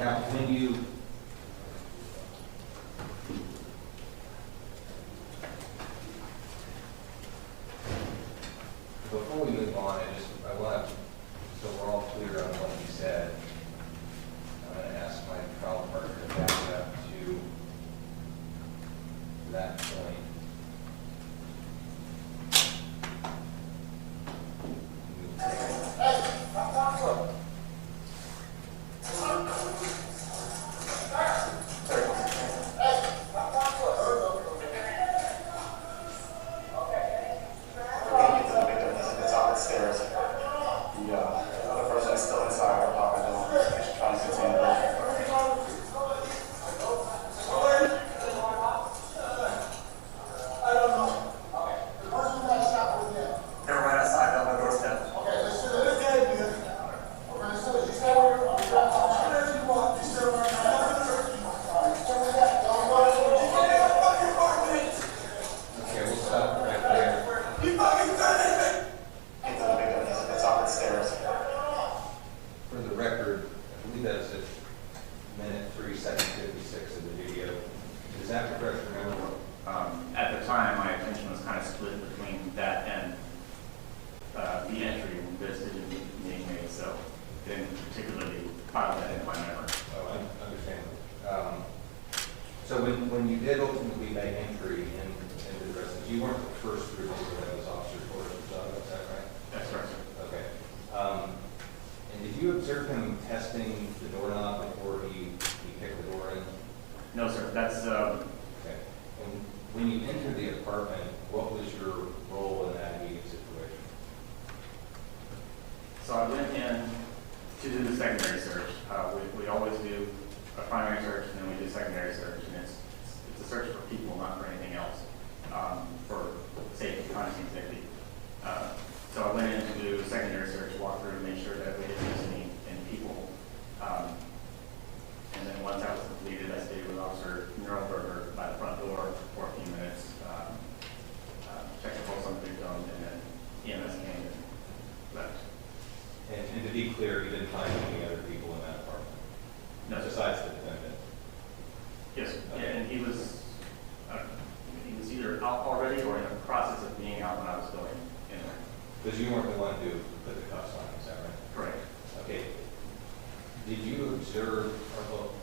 Now, when you before we move on, I want to, so we're all clear on what you said. I'm going to ask my trial partner to back up to that point. When you did ultimately make entry into the residence, you weren't the first group that was officer for the job, is that right? That's right, sir. Okay. And did you observe him testing the doorknob before he kicked the door in? No, sir. That's okay. And when you entered the apartment, what was your role in that immediate situation? So I went in to do the secondary search. We always do a primary search and then we do secondary search, and it's a search for people, not for anything else, for safety, crime scene safety. So I went in to do a secondary search, walk through, make sure that we didn't miss any people. And then once that was completed, I stayed with Officer Neuroberger by the front door for 14 minutes, checked the pulse on the victim, and then EMS came and left. And to be clear, you didn't find any other people in that apartment? No, besides the defendant? Yes, okay. Yeah, and he was either out already or in the process of being out when I was going in there. Because you weren't the one who put the cuffs on, is that right? Correct. Okay. Did you observe, or well,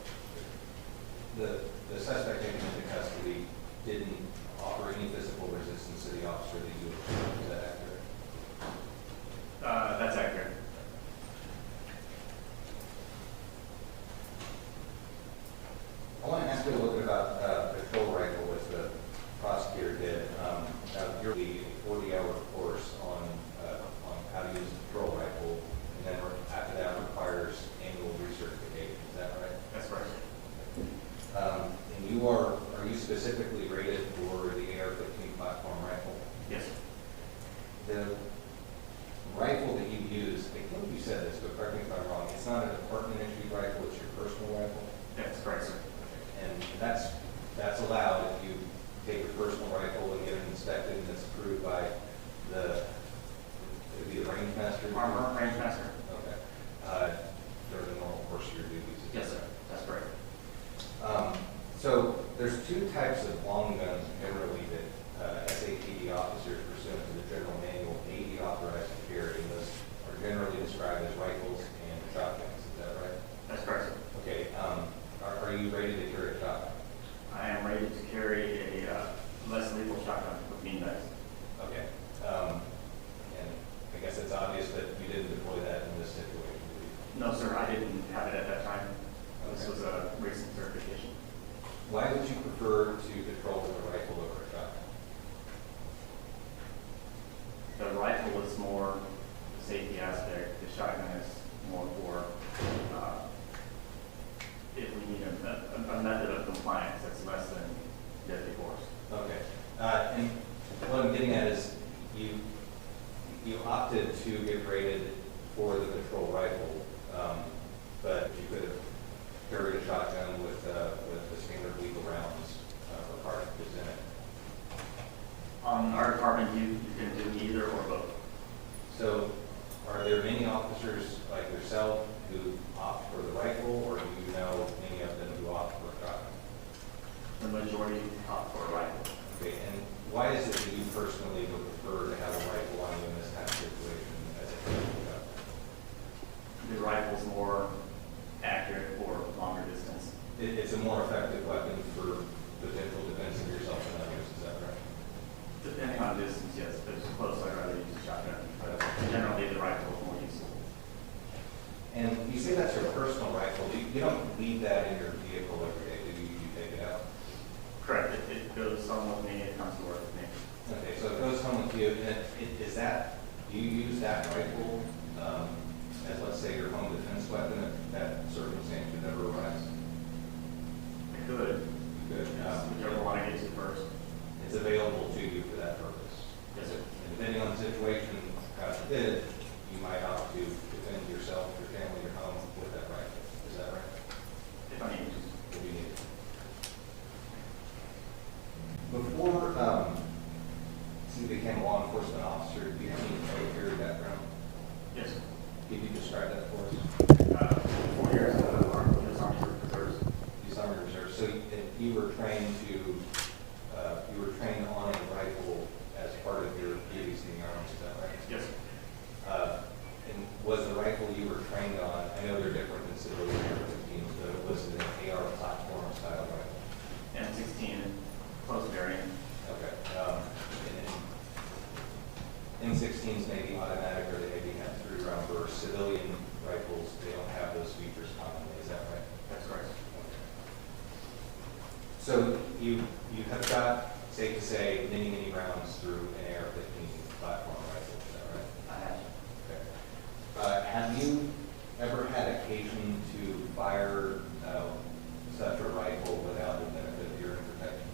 the suspect taken into custody didn't offer any physical resistance to the officer that you observed? Is that accurate? That's accurate. I want to ask you a little bit about patrol rifle, as the prosecutor did. You're the 40-hour course on how to use a patrol rifle, and then after that requires annual recertification. Is that right? That's right. And are you specifically rated for the AR-15 platform rifle? Yes. The rifle that you use, I think you said this, but correct me if I'm wrong, it's not a department issued rifle, it's your personal rifle? That's correct, sir. And that's allowed if you take your personal rifle and get it inspected, and it's approved by the range master? Armor range master. Okay. During the normal course of your duties? Yes, sir. That's correct. So there's two types of long guns generally that SAPD officers pursuant to the general manual may be authorized to carry. Those are generally described as rifles and shotguns. Is that right? That's correct, sir. Okay. Are you ready to carry a shotgun? I am ready to carry a less lethal shotgun with beanbags. Okay. And I guess it's obvious that you didn't deploy that in this situation, did you? No, sir. I didn't have it at that time. This Okay. was a recent certification. Why would you prefer to patrol with a rifle over a shotgun? The rifle is more the safety aspect. The shotgun is more for if we need a method of compliance that's less than deadly force. Okay. And what I'm getting at is you opted to get rated for the patrol rifle, but you could have carried a shotgun with the standard lethal rounds or cartridges in it. On our department, you can do either or both. So are there many officers like yourself who opt for the rifle, or do you know And you say that's your personal rifle. You don't leave that in your vehicle every day, do you? You take it out? Correct. It goes home with me. It comes to work with me. Okay, so it goes home with you. And is that, do you use that rifle as, let's say, your home defense weapon if that circumstance should ever arise? It could. Good. Whichever one I get to first. It's available to you for that purpose. Yes, sir. And depending on the situation, God forbid, you might opt to defend yourself, your family, your home with that rifle. Is that right? If I need to. If you need it. Before you became a law enforcement officer, do you have any military background? Yes, sir. Could you describe that for us? 4 years in the Army Reserves. You summer reserve. So you were trained on a rifle as part of your duties in the Army, is that right? Yes, sir. And was the rifle you were trained on, I know they're different than civilian AR-15s, but was it an AR platform style rifle? And 16 close variant. Okay. And M16s may be automatic or they maybe have 3-round burst. Civilian rifles, they don't have those features commonly, is that right? That's correct. So you have got, safe to say, many rounds through an AR-15 platform rifle, is that right? I have. Okay. Have you ever had occasion to fire such a rifle without the benefit of your protection?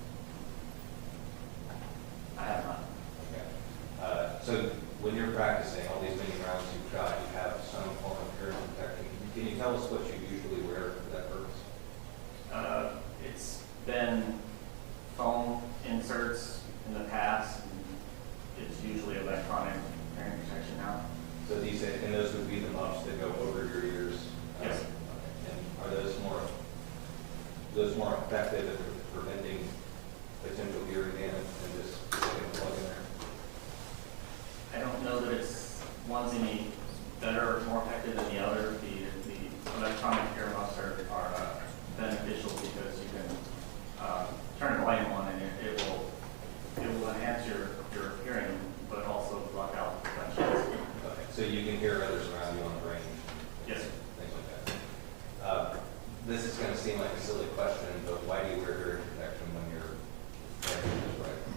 I have not. Okay. So when you're practicing all these many rounds you've shot, you have some form of hearing protection. Can you tell us what you usually wear for that purpose? It's been foam inserts in the past. And it's usually electronic hearing protection now. So and those would be the muffs that go over your ears? Yes. And are those more effective at preventing potential hearing damage than just putting a plug in there? I don't know that one's any better or more effective than the other. The electronic ear muffs are beneficial because you can turn the light on and it will enhance your hearing, but also block out gunshots. Okay, so you can hear others around you on the range? Yes, sir. Things like that. This is going to seem like a silly question, but why do you wear hearing protection when you're carrying this rifle?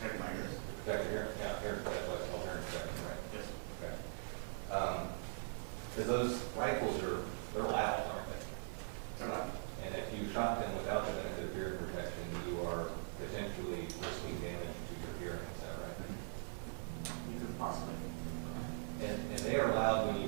Protect my ears. Protect your hearing? Yeah, hearing protection, what's called hearing protection, right? Yes, sir. Okay. Because those rifles they're loud, aren't they? They're not. And if you shot them without the benefit of hearing protection, you are potentially risking damage to your hearing, is that right? You could possibly. And they are loud when you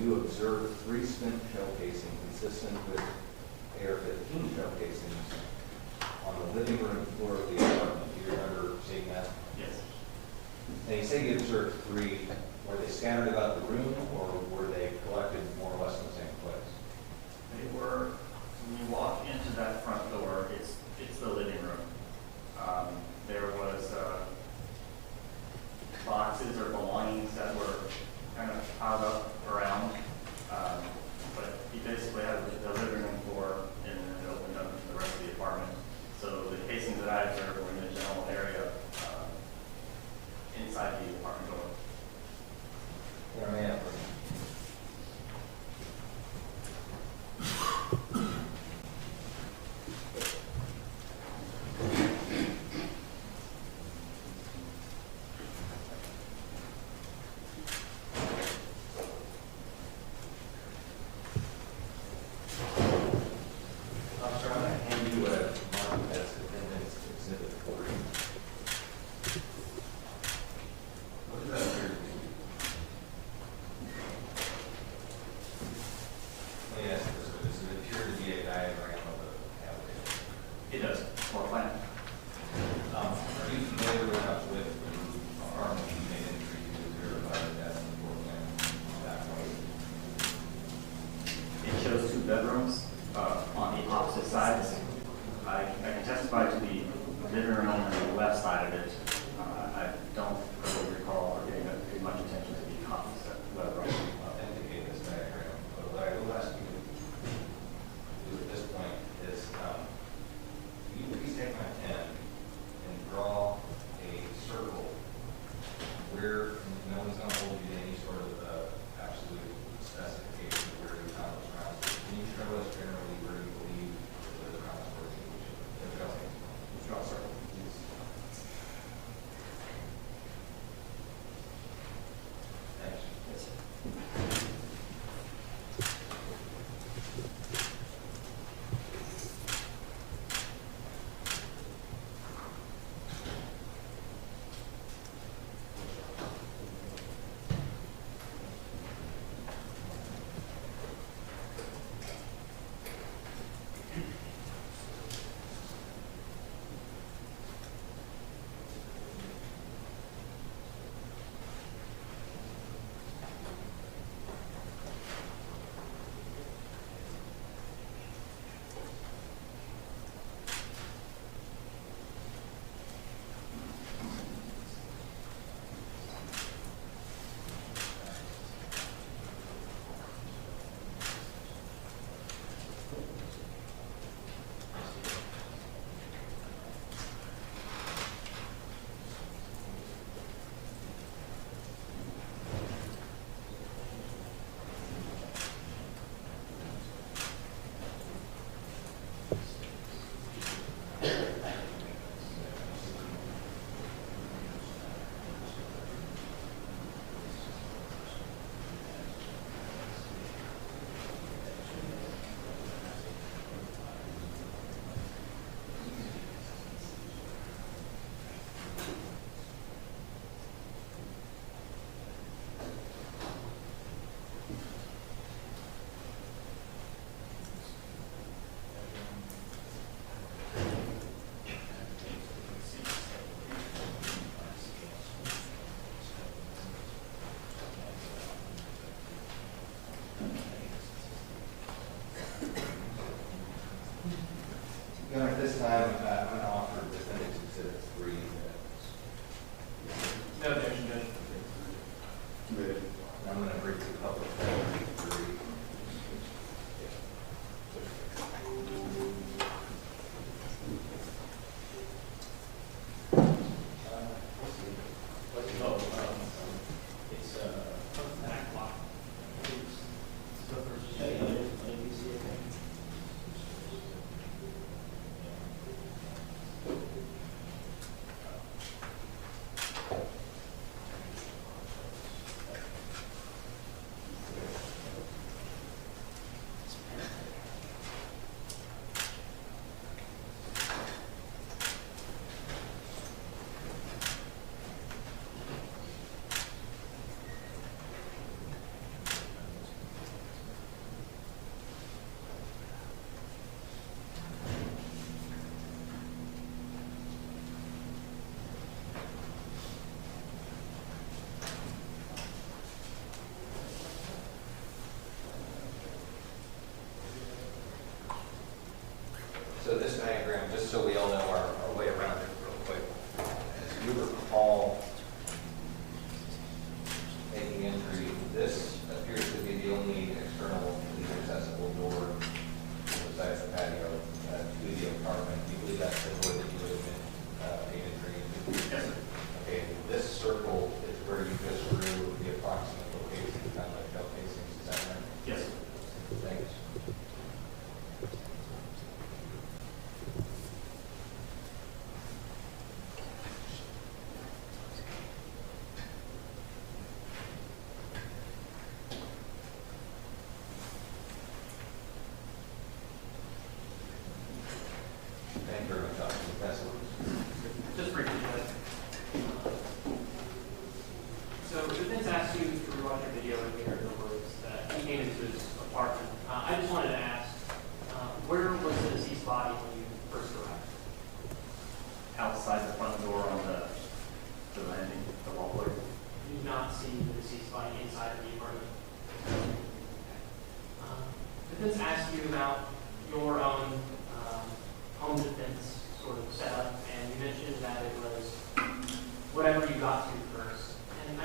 you observed 3 spent shell casings consistent with AR-15 shell casings on the living room floor of the apartment. Do you remember seeing that? Yes. And you say you observed 3. Were they scattered about the room, or were they collected more or less in the same place? They were, when you walk into that front door, it's the living room. There was boxes or belongings that were kind of piled up around, but you basically had the living room floor and then it opened up into the rest of the apartment. So the casings that I observed were in the general area inside the apartment door. Yeah, man.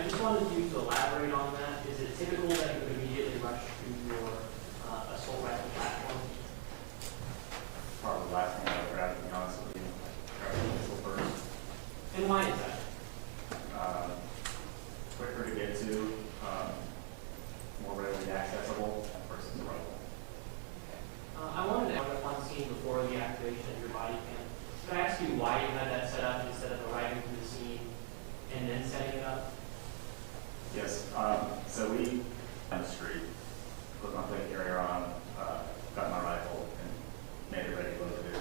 just wanted you to elaborate on that. Is it typical that you would immediately rush to your assault rifle platform? Probably the last thing I would grab, to be honest with you. Grab the pistol first. And why is that? Quicker to get to, more readily accessible versus the rifle. I wanted to have one scene before the activation of your body cam. Can I ask you why you had that set up instead of arriving to the scene and then setting it up? Yes, so we, on the street, put my plate carrier on, got my rifle, and made it ready to go to do.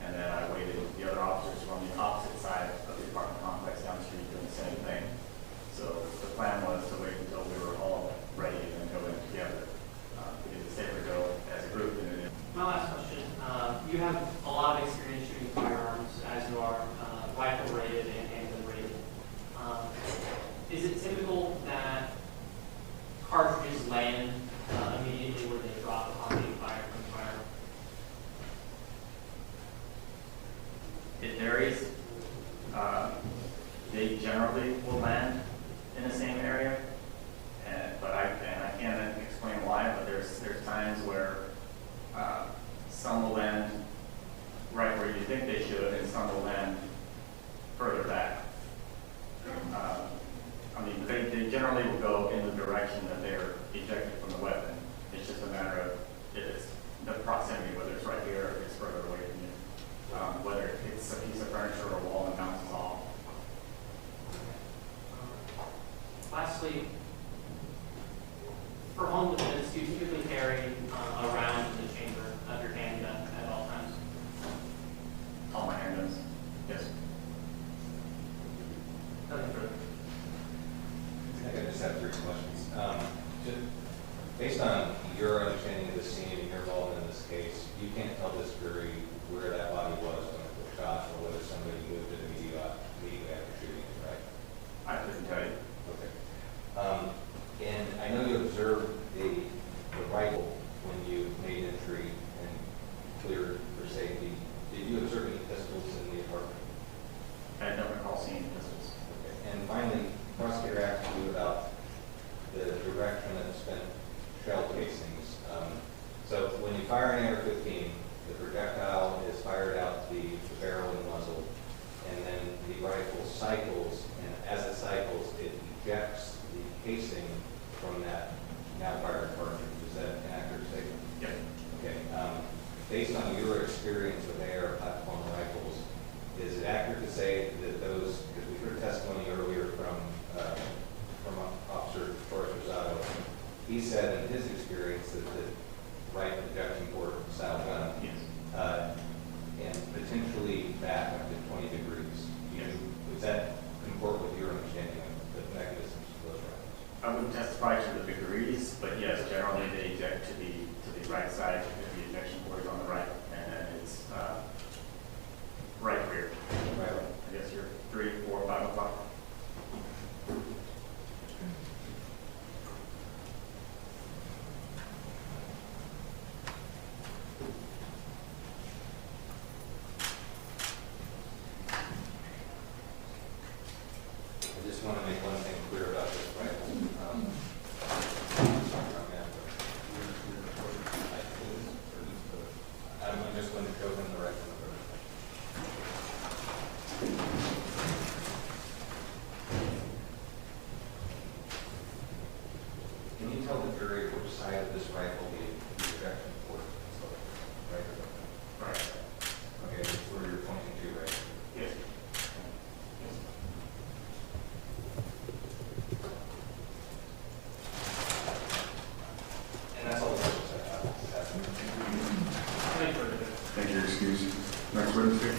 And then I waited, the other officers were on the opposite side of the apartment complex down the street doing the same thing. So the plan was to wait until we were all ready and then go in together. Because it's safer to go as a group than it is. My last question. You have a lot of experience shooting firearms as you are rifle rated and handgun rated. Is it typical that cartridges land immediately where they drop upon being fired from the firearm? It varies. They generally will land in the same area, but I can't explain why. But there's times where some will land right where you think they should, and some will land further back. I mean, they generally will go in the direction that they're ejected from the weapon. It's just a matter of if it's the proximity, whether it's right here or if it's further away from you. Whether it's a piece of furniture or a wall and bounces off. Lastly, for home defense, do you typically carry a round in the chamber of your handgun at all times? All my handguns, yes. Nothing further. I just have 3 questions. Just based on your understanding of the scene and your involvement in this case, you can't tell this jury where that body was when it was shot or whether somebody moved it immediately after shooting it, right? I couldn't tell you. Okay. And I know you observed the rifle when you made entry and cleared for safety. Did you observe any pistols in the apartment? I don't recall seeing pistols. Okay. And finally, the prosecutor asked you about the direction of spent shell casings. So when you fire an AR-15, the projectile is fired out the barrel and muzzle, and then the rifle cycles, and as it cycles, it ejects the casing from that now fired cartridge. Is that an accurate statement? Yep. Okay. Based on your experience with AR platform rifles, is it accurate to say that those, because we heard testimony earlier from Officer Torres Rosado, he said in his experience that the right ejection port style gun, Yes. and potentially back up to 20 degrees. Yes. Does that comport with your understanding of the mechanisms of those rifles? I wouldn't testify to the degrees, but yes, generally they eject to the right side if the ejection port is on the right, and then it's right rear. Right. I guess you're 3, 4, 5 o'clock. I just want to make one thing clear about this rifle. I'm just going to show him the rifle. Can you tell the jury which side of this rifle the ejection port is located? Right? Right. Okay, that's where you're pointing to, right? Yes. And that's all the questions I have. Nothing further. Thank you, excuse. Next witness, please.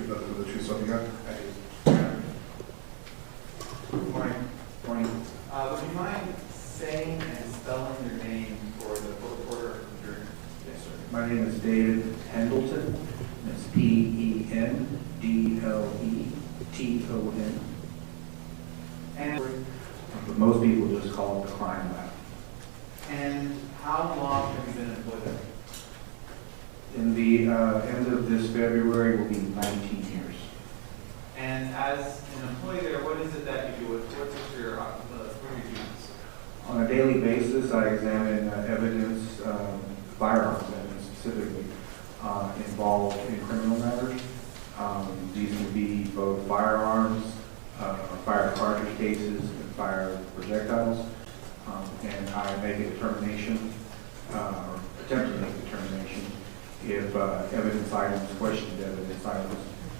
Chief, nothing for the chief, something else? Good morning. Morning. Would you mind saying and spelling your name for the court reporter? Yes, sir. My name is David Pendleton. It's Pendleton. And but most people just call it the crime lab. And how long have you been employed there? In the end of this February will be 19 years. And as an employee there, what is it that you do? What is your duties? On a daily basis, I examine evidence, firearms evidence specifically, involved in criminal matters. These can be both firearms, fire cartridge cases, and fire projectiles. And I make a determination, or attempt to make a determination, if evidence items, questioned evidence items,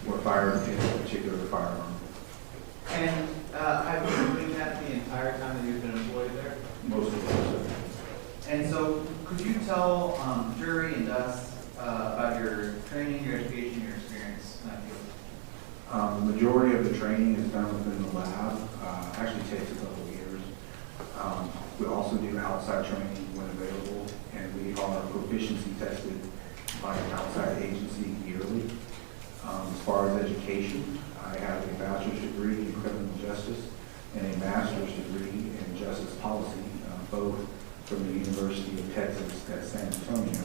were fired in a particular firearm. And have you been doing that the entire time that you've been employed there? Most of the time. And so, could you tell jury and us about your training, your education, your experience in that field? The majority of the training is done within the lab. Actually takes a couple of years. We also do outside training when available, and we are proficiency tested by an outside agency yearly. As far as education, I have a bachelor's degree in criminal justice and a master's degree in justice policy, both from the University of Texas at San Antonio.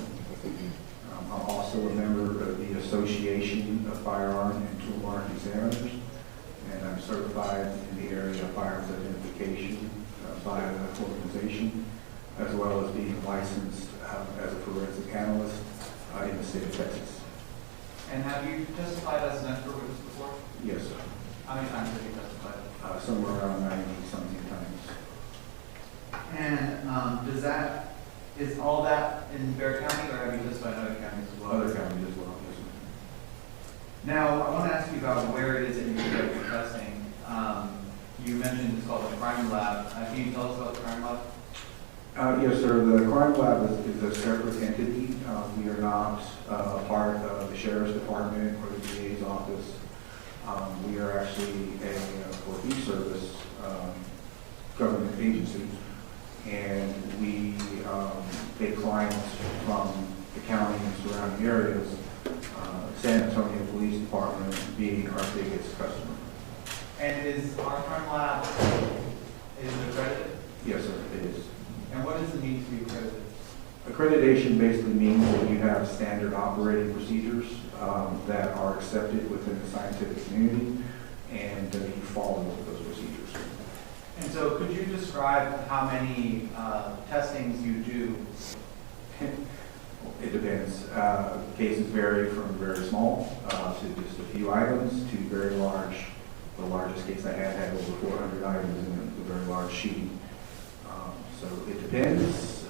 I'm also a member of the Association of Firearm and Tool Mark Examiners, and I'm certified in the area of firearms identification by that organization, as well as being licensed as a forensic analyst in the state of Texas. And have you testified as an expert witness before? Yes, sir. How many times have you testified? Somewhere around 90-something times. And is all that in Bexar County, or have you testified in other counties as well? Other counties as well, yes, sir. Now, I want to ask you about where it is that you do your testing. You mentioned it's called the crime lab. Can you tell us about the crime lab? Yes, sir. The crime lab is a separate entity. We are not a part of the sheriff's department or the DA's office. We are actually for each service government agency, and we take clients from the county and surrounding areas. San Antonio Police Department being our biggest customer. And is our crime lab accredited? Yes, sir, it is. And what does it mean to be accredited? Accreditation basically means that you have standard operating procedures that are accepted within the scientific community, and you follow those procedures. And so could you describe how many testings you do? It depends. Cases vary from very small to just a few items to very large. The largest case I had over 400 items in a very large shooting. So it depends,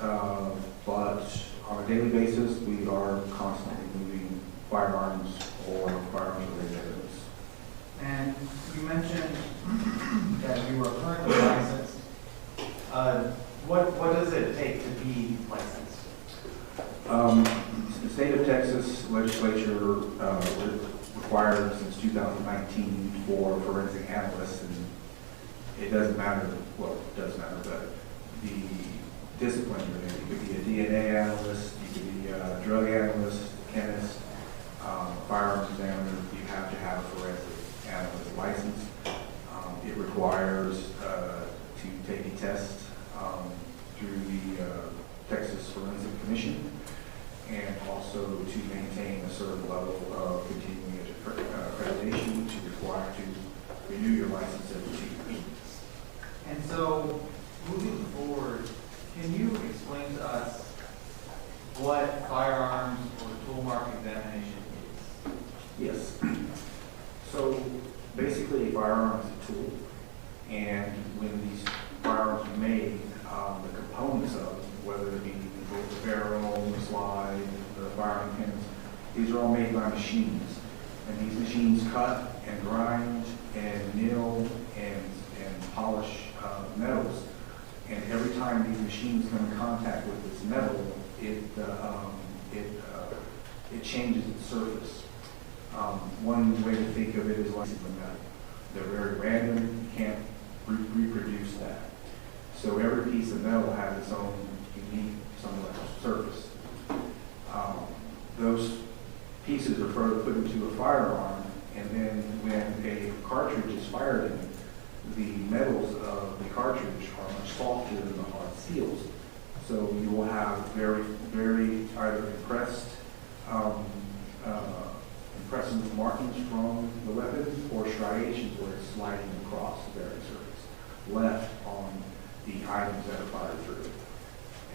but on a daily basis, we are constantly moving firearms or firearms-related evidence. And you mentioned that you are currently licensed. What does it take to be licensed? The state of Texas legislature required since 2019 for forensic analysts, and it doesn't matter, well, it does matter, but the discipline you're in. You could be a DNA analyst, you could be a drug analyst, chemist, firearms examiner. You have to have a forensic analyst license. It requires to take a test through the Texas Forensic Commission, and also to maintain a certain level of continuing accreditation, which you require to renew your license every 2 years. And so, moving forward, can you explain to us what firearms or tool mark examination is? Yes. So basically, a firearm is a tool, and when these firearms are made, the components of it, whether it be the barrel, the slide, the firing pins, these are all made by machines. And these machines cut and grind and mill and polish metals. And every time these machines come in contact with this metal, it changes its surface. One way to think of it is like the metal. They're very random, you can't reproduce that. So every piece of metal has its own unique, somewhat surface. Those pieces are further put into a firearm, and then when a cartridge is fired in, the metals of the cartridge are much softer than the hard seals. So you will have very, very either impressive markings from the weapon or striations where it's sliding across the various surface left on the items that are fired through.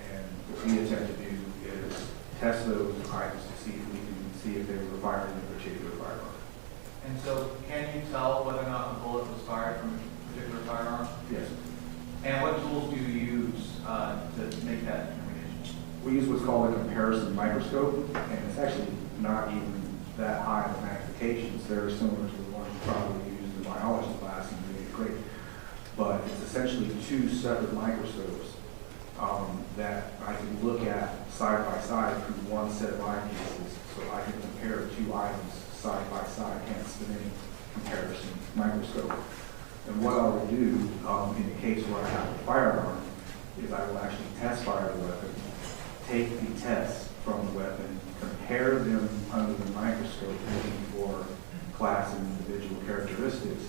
And what we attempt to do is test those items to see if we can see if they were fired in a particular firearm. And so, can you tell whether or not the bullet was fired from a particular firearm? Yes. And what tools do you use to make that determination? We use what's called a comparison microscope, and it's actually not even that high in magnifications. They're similar to the ones you probably use in the biology class in the 8th grade. But it's essentially two separate microscopes that I can look at side by side through one set of eyepieces, so I can compare two items side by side, hence the name comparison microscope. And what I will do in the case where I have a firearm is I will actually test fire the weapon, take the tests from the weapon, compare them under the microscope looking for class and individual characteristics.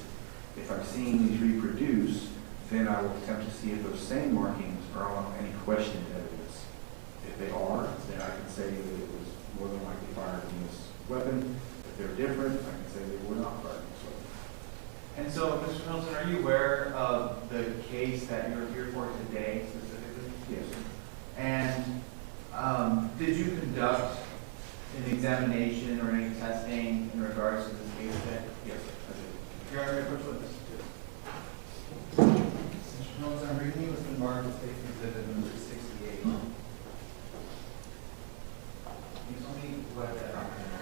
If I've seen these reproduce, then I will attempt to see if those same markings are on any questioned evidence. If they are, then I can say that it was more than likely fired in this weapon. If they're different, I can say they were not fired in this weapon. And so, Mr. Thompson, are you aware of the case that you're here for today specifically? Yes. And did you conduct an examination or any testing in regards to this case today? Yes, I did. Your Honor, which witness? Mr. Jones, I'm reading you with the marked state exhibit number 68. Can you tell me what that document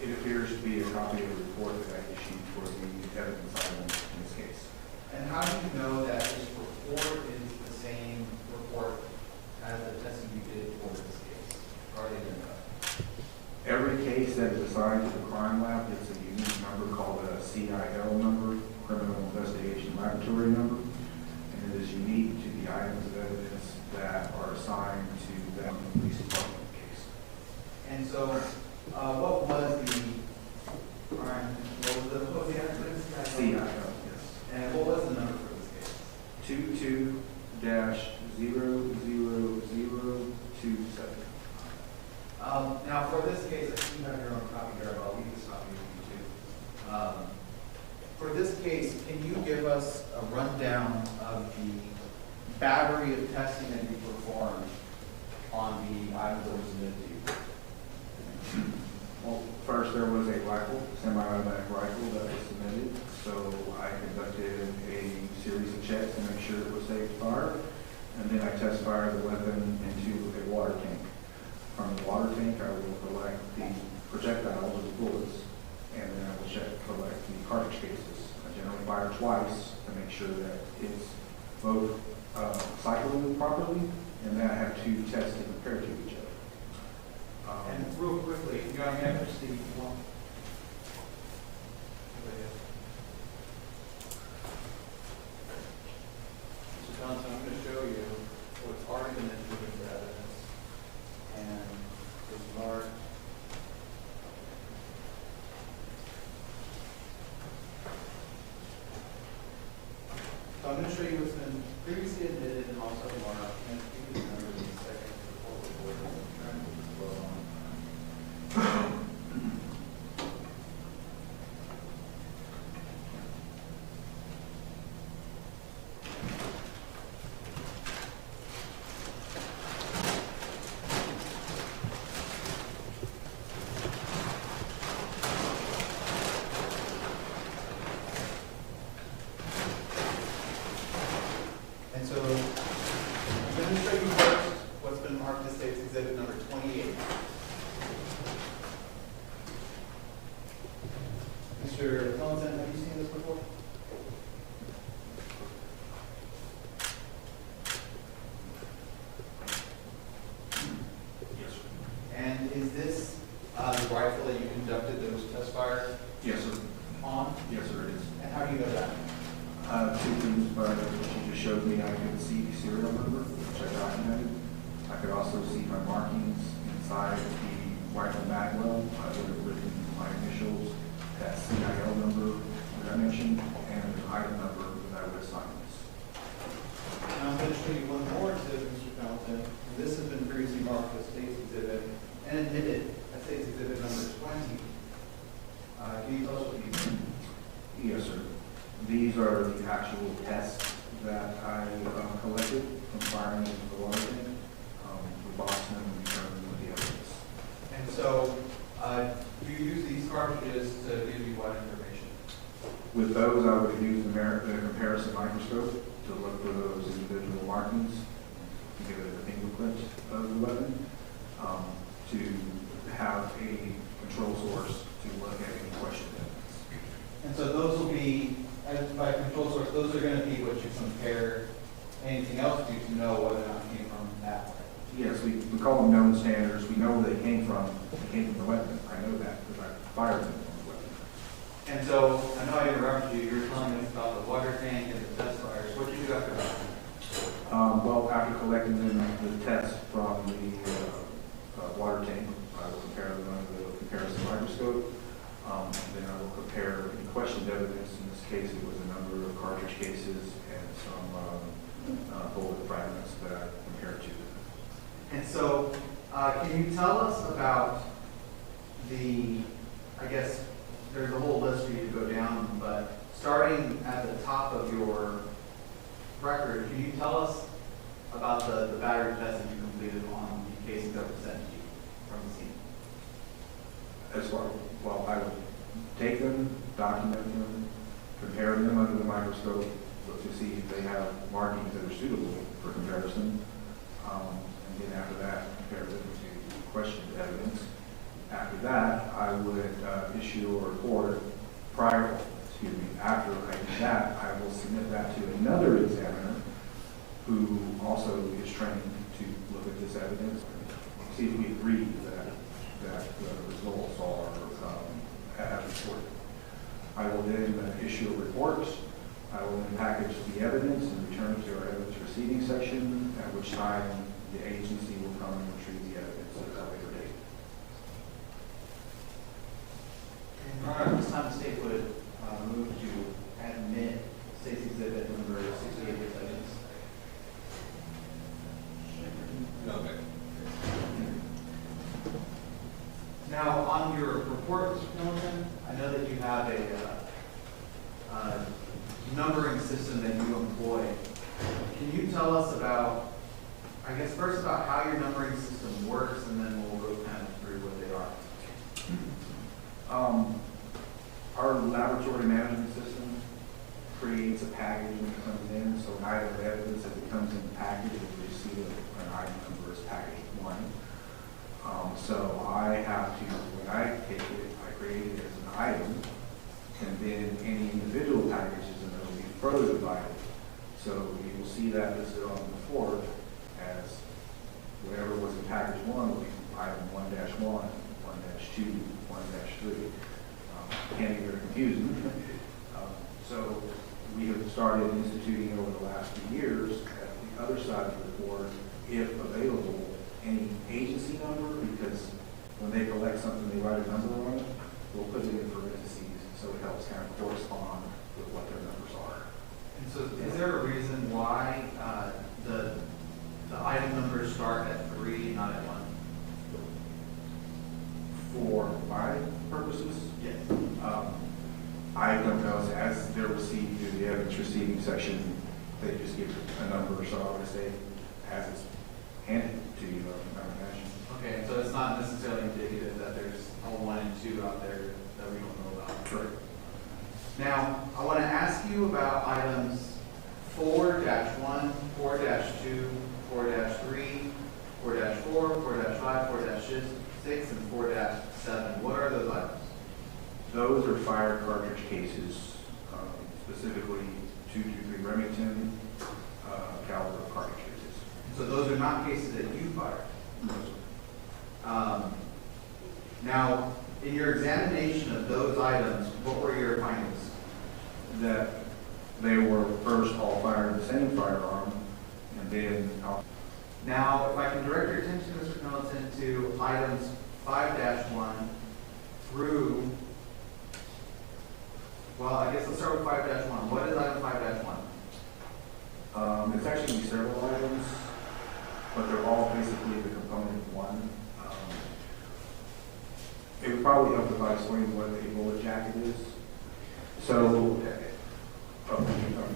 is? It appears to be a copy of the report that I issued for the evidence item in this case. And how do you know that this report is the same report as the testing you did for this case? Are they different? Every case that is assigned to the crime lab gets a unique number called a CIL number, Criminal Investigation Laboratory number, and it is unique to the items of evidence that are assigned to that police department case. And so, what was the crime? What was the accident? CIL, yes. And what was the number for this case? 22-00027. Now, for this case, I see you have your own copy here, but I'll leave this copy with you too. For this case, can you give us a rundown of the battery of testing that you performed on the items that were submitted to you? Well, first there was a rifle, semi-automatic rifle that was submitted, so I conducted a series of checks to make sure it was safe to fire, and then I test fired the weapon into a water tank. From the water tank, I will collect the projectiles or the bullets, and then I will collect the cartridge cases. I generally fire twice to make sure that it's both cycling properly, and then I have two tests to compare to each other. And real quickly, Your Honor, may I proceed? Mr. Johnson, I'm going to show you what's already been entered into evidence, and it's marked. So I'm going to show you what's been previously admitted and also marked, and give you the numbers in a second before we go on. those, I would use the comparison microscope to look for those individual markings, to get a fingerprint of the weapon, to have a control source to look at any question evidence. And so those will be, as by control source, those are gonna be what you compare anything else to know whether or not it came from that way. Yes, we call them known standards. We know where they came from. They came from the weapon. I know that because I fired them from the weapon. And so, I know I interrupted you, you were telling us about the water tank and the test fires. What did you do after that? Well, after collecting the tests from the water tank, I will compare them under the comparison microscope. Then I will compare any questioned evidence. In this case, it was a number of cartridge cases and some bullet fragments that I compared to. And so, can you tell us about I guess, there's a whole list for you to go down, but starting at the top of your record, can you tell us about the battery test that you completed on the cases that were sent to you from the scene? Well, I would take them, document them, compare them under the microscope, look to see if they have markings that are suitable for comparison. And then after that, compare them to questioned evidence. After that, I would issue a report after I do that, I will submit that to another examiner who also is trained to look at this evidence, see if we agree that the results are as reported. I will then issue a report. I will then package the evidence and return it to our evidence receiving section, at which time the agency will come and retrieve the evidence at a later date. All right, this time the state would move to admit State's Exhibit number 68 evidence. Okay. Now, on your report, Mr. Pendleton, I know that you have a numbering system that you employ. Can you tell us about, I guess, first about how your numbering system works, and then we'll go kind of through what they are. Our laboratory management system creates a package when it comes in. So an item of evidence, as it comes in the package, it will receive an item number as package 1. So I have to, when I take it, I create it as an item, and then any individual packages and those will be further divided. So you will see that listed on the report as whatever was in package 1 will be item 1-1, 1-2, 1-3. Can be very confusing. So we have started instituting over the last few years at the other side of the report, if available, any agency number, because when they collect something, they write a number on it. We'll put it in parentheses, so it helps kind of correspond with what their numbers are. And so is there a reason why the item numbers start at 3, not at 1? For my purposes, Yes. I don't know, as they're received through the evidence receiving section, they just give a number, so I would say as it's handed to you, I imagine. Okay, so it's not necessarily indicative that there's a 1 and 2 out there that we don't know about. Sure. Now, I want to ask you about items 4-1, 4-2, 4-3, 4-4, 4-5, 4-6, and 4-7. What are those items? Those are fire cartridge cases, specifically 223 Remington caliber cartridge cases. So those are not cases that you fired. No, sir. Now, in your examination of those items, what were your findings? That they were first all fired the same firearm, and then Now, if I can direct your attention, Mr. Pendleton, to items 5-1 through, well, I guess let's start with 5-1. What is item 5-1? it's actually several items, but they're all basically the component of one. It would probably help if I explain what a bullet jacket is. So,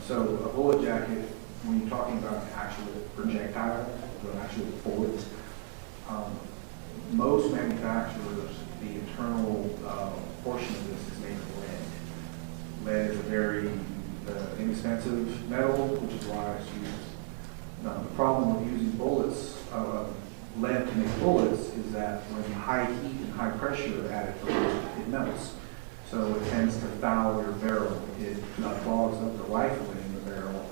so a bullet jacket, when you're talking about an actual projectile, the actual bullet, most manufacturers, the internal portion of this is made of lead. Lead is a very inexpensive metal, which is why it's used. Now, the problem with using bullets, lead to make bullets, is that when high heat and high pressure are added to it, it melts. So it tends to foul your barrel. It clogs up the rifle in the barrel.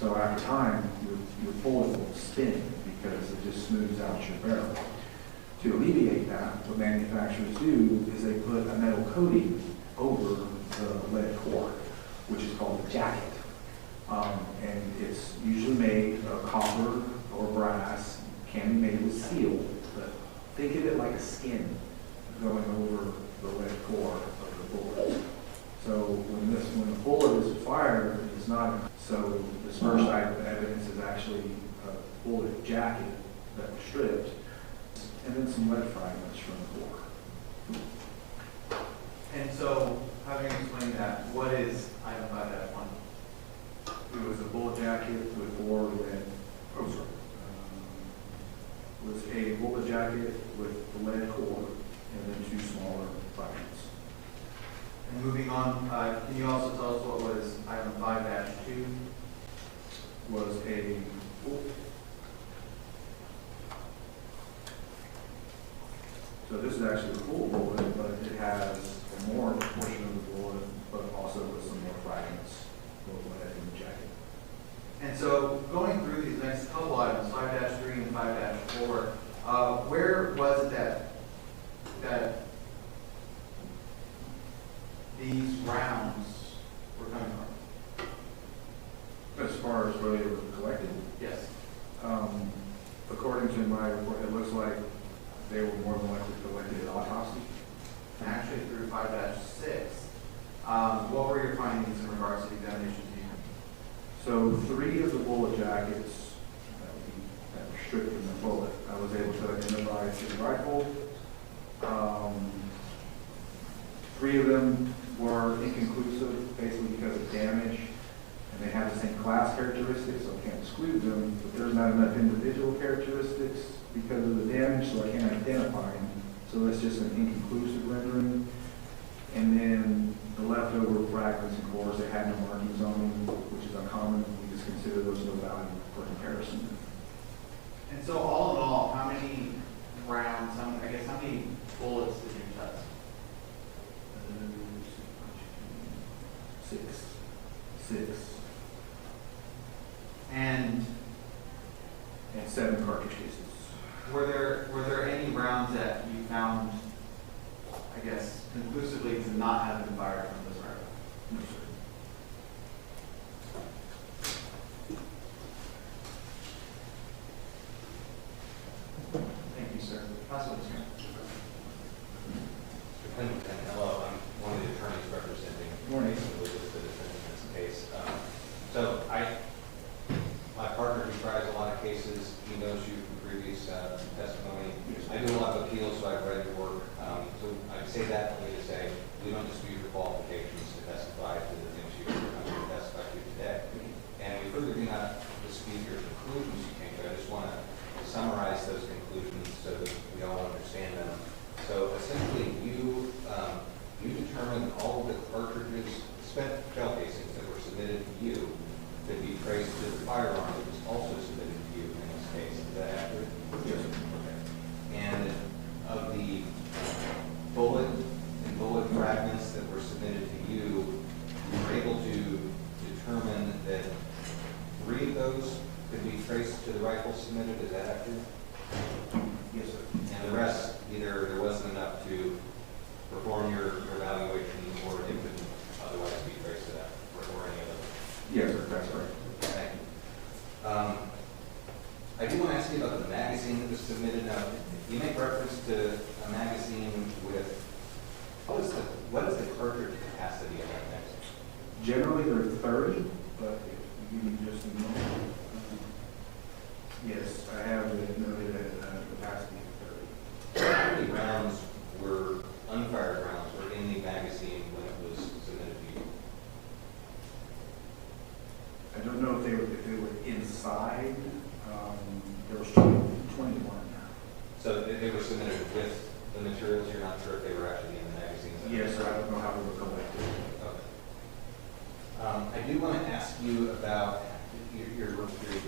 So after time, your bullet will spin because it just smooths out your barrel. To alleviate that, what manufacturers do is they put a metal coating over the lead core, which is called a jacket. And it's usually made of copper or brass, can be made with steel, but think of it like a skin going over the lead core of the bullet. So when the bullet is fired, it's not. So this first item of evidence is actually a bullet jacket that was stripped, and then some lead fragments from the core. And so, having explained that, what is item 5-1? It was a bullet jacket with 4 lead. Oh, sorry. Was a bullet jacket with the lead core and then 2 smaller fragments. And moving on, can you also tell us what was item 5-2? Was a so this is actually a full bullet, but it has a more portion of the bullet, but also with some more fragments of lead in the jacket. And so, going through these next couple items, 5-3 and 5-4, where was it that these rounds were coming from? As far as where they were collected, Yes. according to my report, it looks like they were more than likely collected at autopsy. And actually through 5-6, what were your findings in regards to the examination team? So 3 of the bullet jackets that were stripped from the bullet, I was able to identify through the rifle. 3 of them were inconclusive, basically because of damage, and they have the same class characteristics, so I can't exclude them, but there's not enough individual characteristics because of the damage, so I can't identify them. So that's just an inconclusive rendering. And then the leftover fragments and cores, they had no markings on them, which is uncommon. We just consider those no value for comparison. And so, all in all, how many rounds, how many bullets did you test? 6. And 7 cartridge cases. were there any rounds that you found, I guess, conclusively to not have been fired from this rifle? No, sir. Thank you, sir. Councilman Smith. Mr. Pendleton, hello, I'm one of the attorneys representing Mason Lubitz, the defendant in this case. My partner, who tries a lot of cases, he knows you from previous testimony. I do a lot of appeals, so I've read your work. So I say that only to say, we don't dispute your qualifications to testify to the things you're going to testify to today. And we further do not dispute your conclusions you came to. I just want to summarize those conclusions so that we all understand them. So essentially, you determined all of the cartridges, spent shell casings that were submitted to you could be traced to the firearm that was also submitted to you in this case. Is that accurate? Yes, sir. Okay. And of the bullet fragments that were submitted to you, you were able to determine that 3 of those could be traced to the rifle submitted. Is that accurate? Yes, sir. And the rest, either there wasn't enough to perform your evaluation or it couldn't otherwise be traced to that or any of them. Yes, sir, that's right. Thank you. I do want to ask you about the magazine that was submitted. Now, you make reference to a magazine with, what is the cartridge capacity of that magazine? Generally, they're 30, but if you give me just a moment. Yes, I have it noted as a capacity of 30. How many rounds were, unfired rounds, were in the magazine when it was submitted to you? I don't know if they were inside. There was 21. So they were submitted with the materials. You're not sure if they were actually in the magazines? Yes, sir. I don't know how they were collected. Okay. do want to ask you about your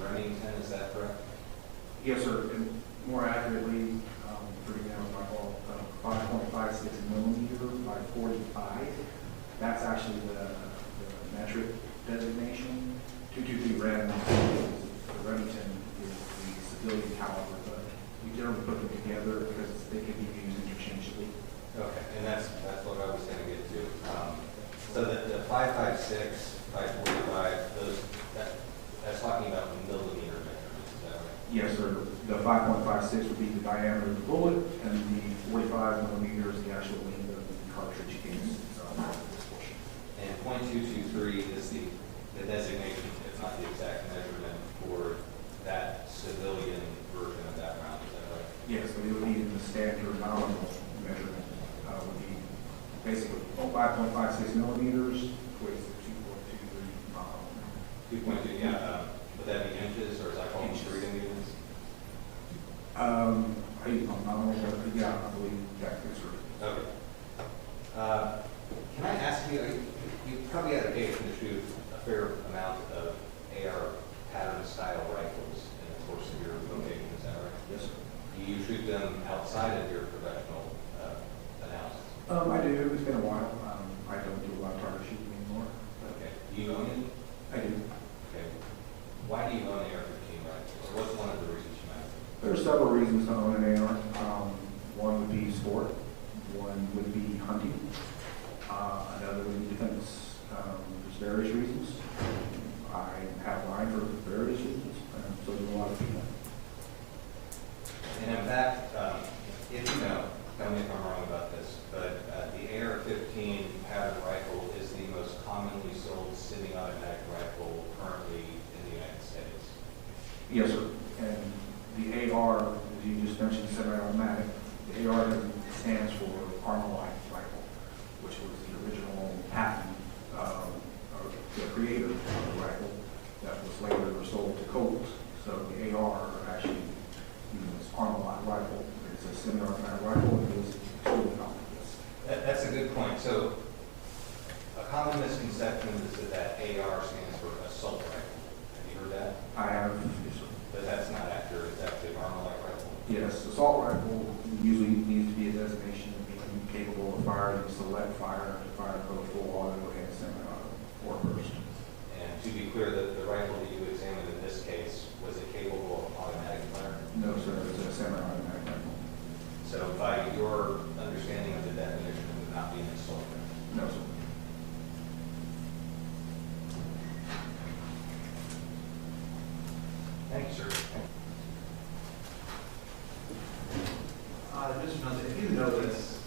Remington, is that correct? Yes, sir, and more accurately, for example, I call 5.56 millimeter by 45. That's actually the metric designation. 223 Rem, the Remington is the civilian caliber, but we generally put them together because they can be used interchangeably. Okay, and that's what I was going to get to. So the 5.56 by 45, that's talking about millimeter measurements, is that right? Yes, sir. The 5.56 would be the diameter of the bullet, and the 45 millimeters is the actual length of the cartridge case. This portion. And .223 is the designation, it's not the exact measurement for that civilian version of that round, is that right? Yes, but it would be the standard nominal measurement, would be basically 5.56 millimeters with 2.23 mile. 2.2, yeah, would that be inches, or is that called reading units? I use nominal, but yeah, I believe that is right. Okay. Can I ask you, you probably had occasion to shoot a fair amount of AR pattern style rifles in the course of your vocation, is that right? Yes, sir. Do you shoot them outside of your professional analysis? I do. It's been a while. I don't do a lot of target shooting anymore. Okay. Do you own it? I do. Okay. Why do you own the AR-15 rifle? Or what's one of the reasons you might? There are several reasons to own an AR. One would be sport. One would be hunting. Another would be defense. There's various reasons. I have mine for various reasons. So do a lot of people. And in fact, if you know, tell me if I'm wrong about this, but the AR-15 pattern rifle is the most commonly sold semi-automatic rifle currently in the United States. Yes, sir. And the AR, as you just mentioned, semi-automatic, the AR stands for Armalite rifle, which was the original patent of the creator of the rifle that was later sold to Colt. So the AR actually is Armalite rifle. It's a semi-automatic rifle. It was totally common. That's a good point. So a common misconception is that AR stands for assault rifle. Have you heard that? I have, yes, sir. But that's not accurate. It's actually Armalite rifle. Yes, assault rifle usually needs to be a designation of being capable of firing select fire to fire both full auto and semi-auto or burst. And to be clear, the rifle that you examined in this case, was it capable of automatic fire? No, sir, it's a semi-automatic rifle. So by your understanding of the definition, it would not be an assault rifle. No, sir. Thank you, sir. Mr. Johnson, if you know this,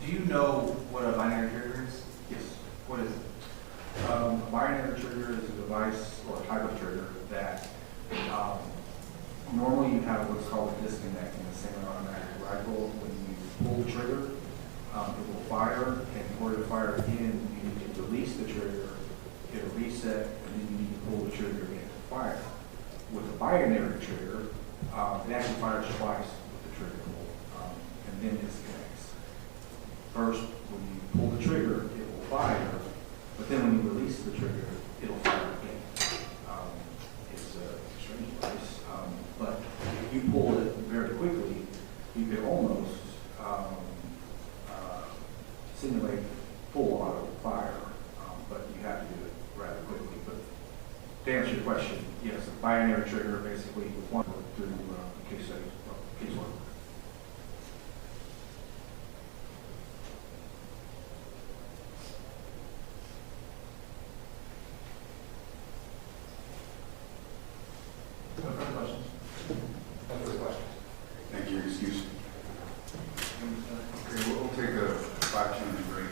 do you know what a binary trigger is? Yes. What is it? A binary trigger is a device or a type of trigger that normally you have what's called a disconnect in a semi-automatic rifle. When you pull the trigger, it will fire, and in order to fire again, you need to release the trigger, hit a reset, and then you need to pull the trigger again to fire. With a binary trigger, it actually fires twice with the trigger pull, and then disconnects. First, when you pull the trigger, it will fire, but then when you release the trigger, it'll fire again. It's a strange device, but if you pull it very quickly, you can almost simulate full auto fire, but you have to do it rather quickly. But to answer your question, yes, a binary trigger basically with one through case studies, casework. No further questions? No further questions. Thank you, excuse. Okay, we'll take a 5-2 break.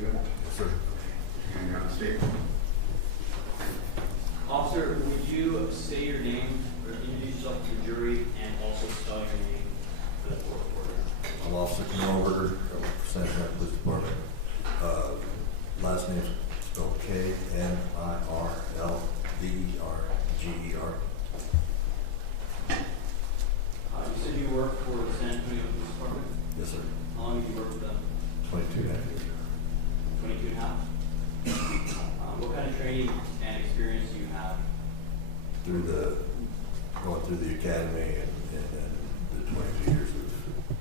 Yes, sir. And you're on the state. Officer, would you say your name or introduce yourself to the jury and also spell your name for the court reporter? I'm Officer Knowberger, Santa Clara Police Department. Last name's spelled K-N-I-R-L-D-E-R-G-E-R. You said you work for the San Antonio Police Department. Yes, sir. How long have you worked with them? 22 and a half years. 22 and a half. What kind of training and experience do you have? Going through the academy and the 22 years of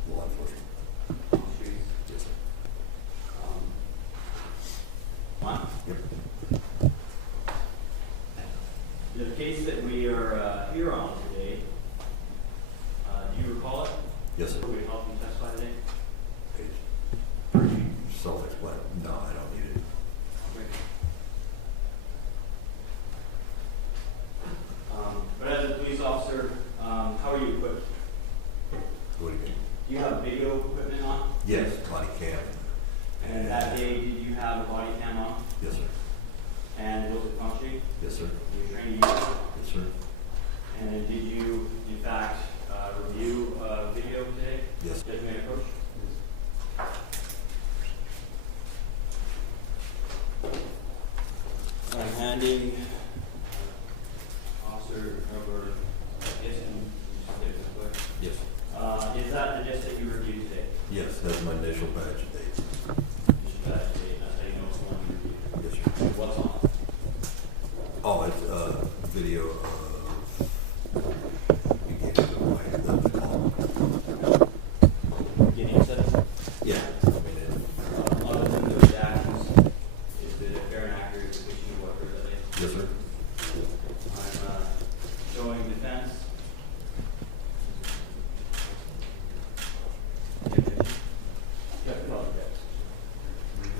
law enforcement. On the streets? Yes, sir. One. Yep. The case that we are here on today, do you recall it? Yes, sir. Would it help you testify today? It's pretty self-explanatory. No, I don't need it. But as a police officer, how are you equipped? What do you mean? Do you have video equipment on? Yes, body cam. And that day, did you have a body cam on? Yes, sir. And was it functioning? Yes, sir. You were trained to use it? Yes, sir. And did you, in fact, review video today? Yes. Judgment approach? I'm handing Officer Robert yes, Yes. is that the disc that you reviewed today? Yes, that's my initial badge of dates. Just that date, that's how you know it's the one you reviewed. Yes, sir. What's on? Oh, it's a video of the call. Beginning setting? Yeah, I mean, Other than those actions, is it a fair and accurate depiction of what occurred that day? yes, sir. I'm showing defense.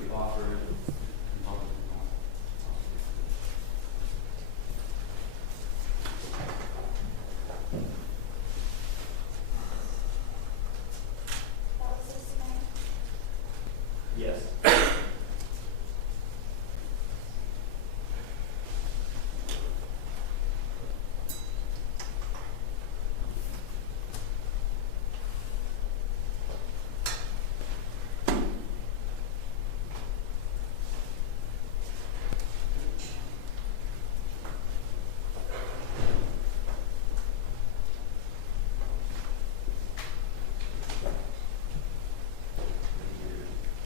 We've offered. Yes.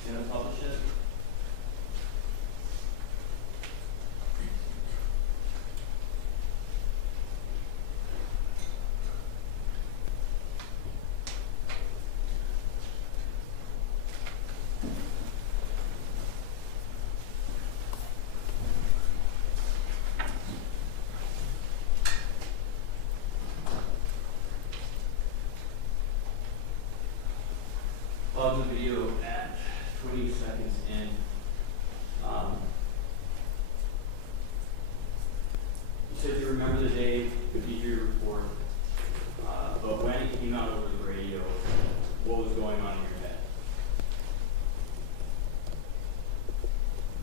You gonna publish it? Pause the video at 20 seconds in. You said you remember the day, the PG report, but when it came out over the radio, what was going on in your head?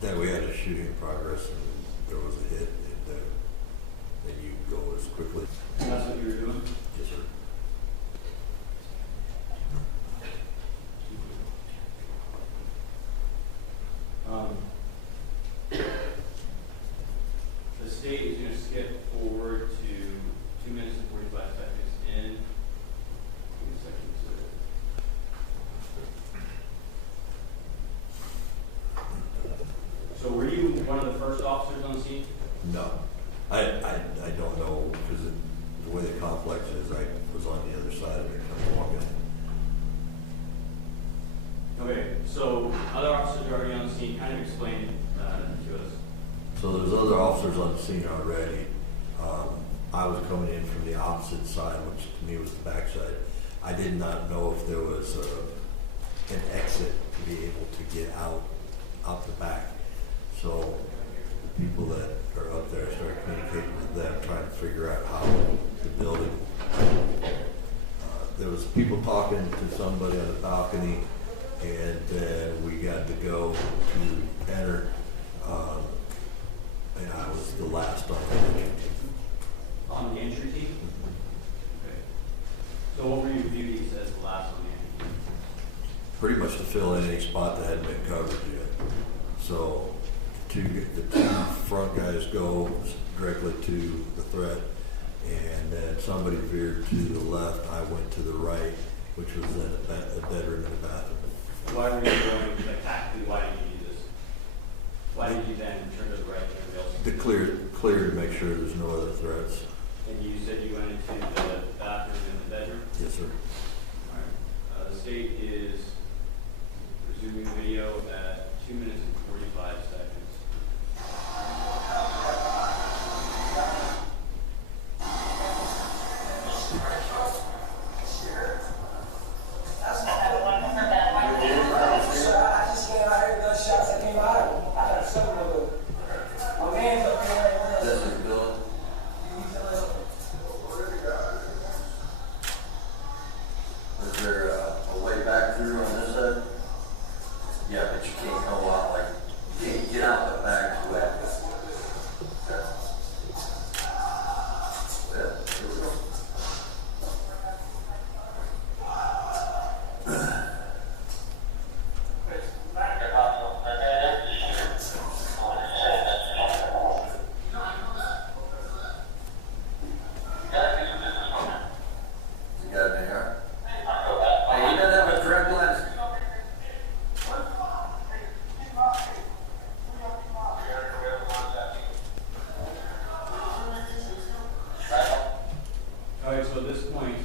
That we had a shooting in progress and there was a hit and you go as quickly. That's what you were doing? Yes, sir. The state is going to skip forward to 2 minutes and 45 seconds in. 2 seconds. So were you one of the first officers on the scene? No, I don't know because the way the complex is, I was on the other side of it, kind of walking. Okay, so other officers are already on the scene. Kind of explain it to us. So there's other officers on the scene already. I was coming in from the opposite side, which to me was the backside. I did not know if there was an exit to be able to get out the back. So the people that are up there started communicating with them, trying to figure out how the building. There was people talking to somebody on the balcony, and we got to go to enter. And I was the last on the entry team. On the entry team? Okay. So what were your duties as the last on the entry team? Pretty much to fill in any spot that hadn't been covered yet. So the two front guys go directly to the threat, and then somebody veered to the left. I went to the right, which was then a bedroom and a bathroom. Why were you going, like tactically, why did you do this? Why did you then turn to the right and everybody else? To clear to make sure there's no other threats. And you said you went into the bathroom and the bedroom? Yes, sir. All right. The state is resuming video at 2 minutes and 45 seconds. Is there a way back through on this side? Yeah, but you can't go out like, you can't get out the back way. Yeah, here we go. You got it in here? Hey, you doesn't have a direct lens. All right, so at this point,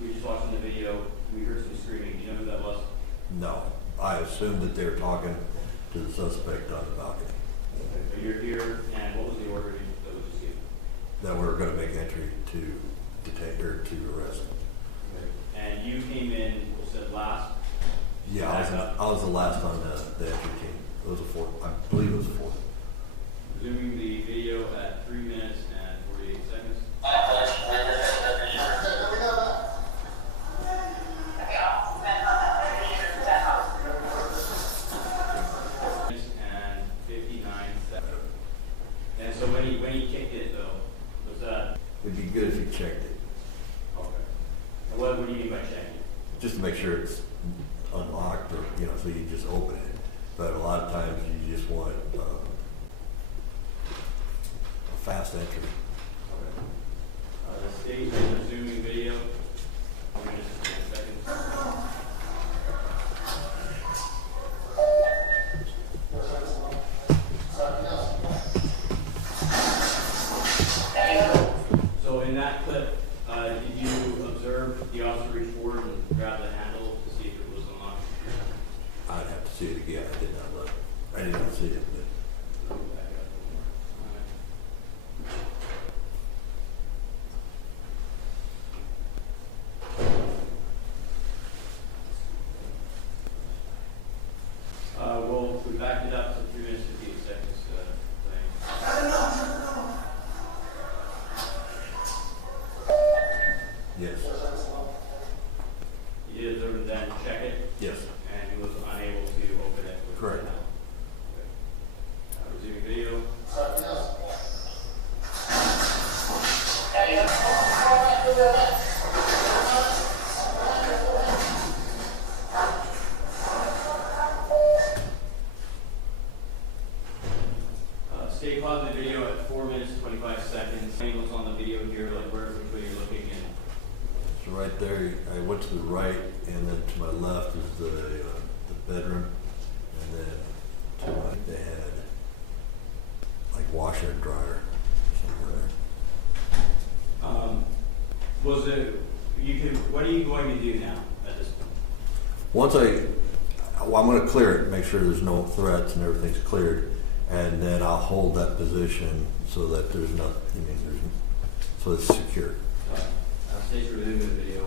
we were just watching the video, we heard some screaming. Do you know who that was? No, I assumed that they were talking to the suspect on the balcony, So you're here, and what was the order that was just given? that we were gonna make entry to detain, or to arrest. And you came in, what said last? Yeah, I was the last on the entry team. It was a fourth, I believe it was a fourth. Resuming the video at 3 minutes and 48 seconds. And 59 seconds. And so when he kicked it though, was that It'd be good if you checked it, okay? And what do you mean by checking? just to make sure it's unlocked, or, you know, so you just open it. But a lot of times you just want a fast entry. The state is resuming video. 3 minutes and 10 seconds. So in that clip, did you observe the officer reach forward and grab the handle to see if it was unlocked? I'd have to see it again. I did not see it, but Back up a little more. All right. Well, we backed it up to 3 minutes and 58 seconds. yes, You did observe it then check it, yes, and he was unable to open it with Correct. the handle. Okay. Resuming video. Stay paused the video at 4 minutes, 25 seconds. Angles on the video here, like where you're looking in. so right there, I went to the right, and then to my left is the bedroom, and then to my, they had like washer and dryer somewhere there. Was it, what are you going to do now at this point? Once I'm gonna clear it, make sure there's no threats and everything's cleared, and then I'll hold that position so that there's nothing, so it's secure. State's reviewing the video.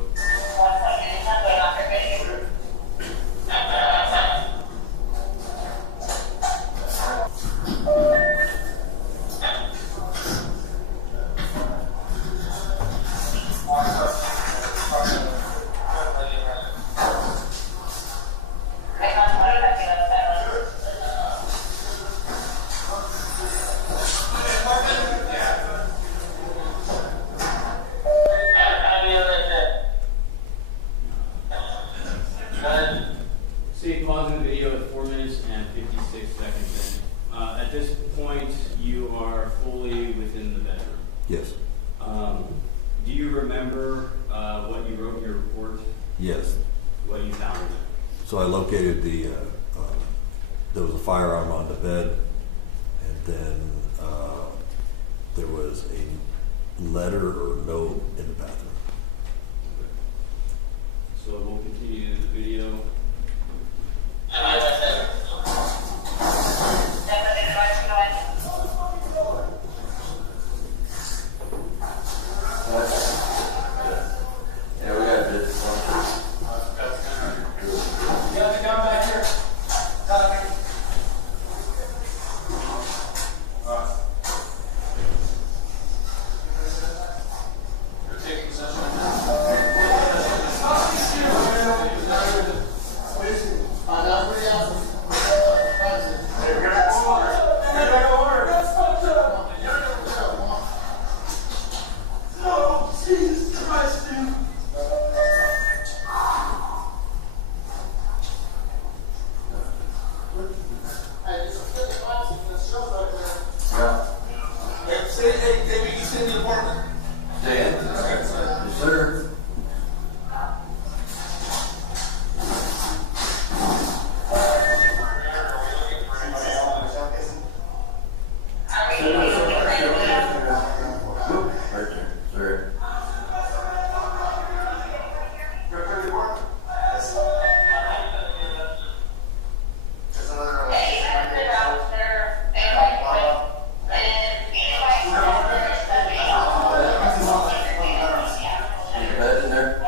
minutes and 56 seconds in. At this point, you are fully within the bedroom. Yes. Do you remember what you wrote in your report? Yes. What you found in it? So I located there was a firearm on the bed, and then there was a letter or note in the bathroom. So we'll continue the video. Yeah, we got this. You have to come back here. You're taking session. Jesus Christ, dude. Yeah. Say, we can sit in the apartment. Stay in? Yes, sir. Right there, sir. Bed in there?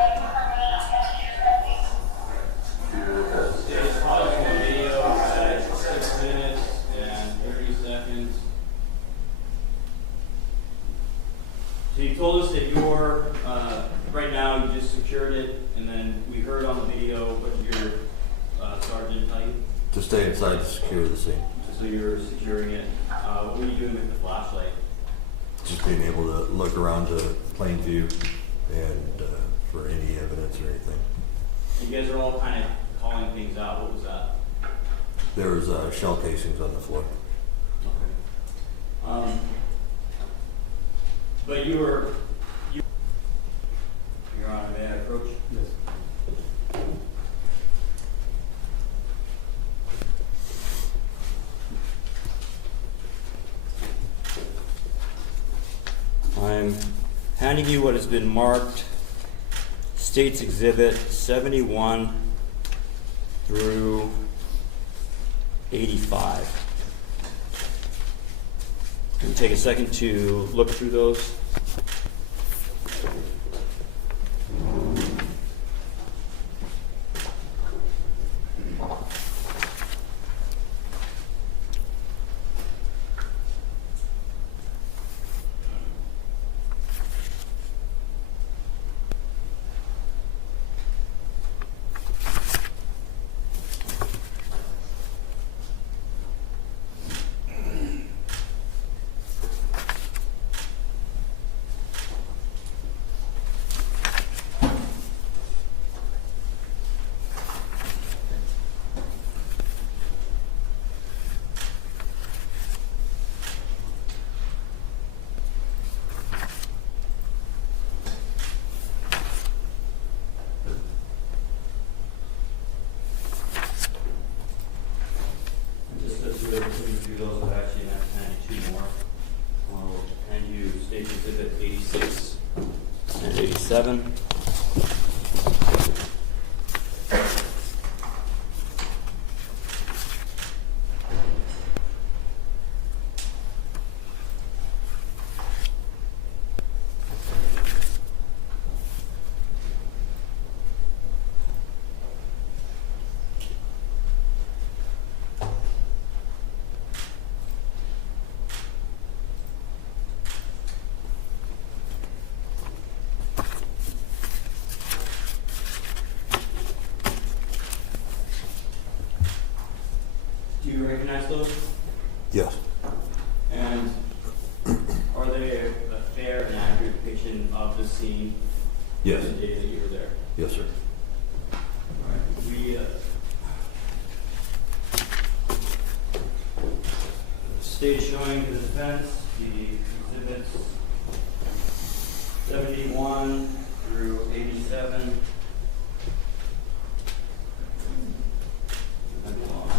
It's pausing the video at 6 minutes and 30 seconds. So you told us that you're, right now you just secured it, and then we heard on the video what your sergeant tell you? To stay inside to secure the scene. So you're securing it. What were you doing with the flashlight? Just being able to look around to plain view and for any evidence or anything. You guys are all kind of calling things out. What was that? There was shell casings on the floor. Okay. But Your Honor, may I approach? Yes. I'm handing you what has been marked States Exhibit 71 through 85. Can you take a second to look through those? Just as we're looking through those, I've actually handed two more. I'll hand you State Exhibit 86 and 87. Do you recognize those? Yes. And are they a fair and accurate depiction of the scene? Yes. The day that you were there? Yes, sir. All right. stage showing the defense, the exhibits 71 through 87. And on.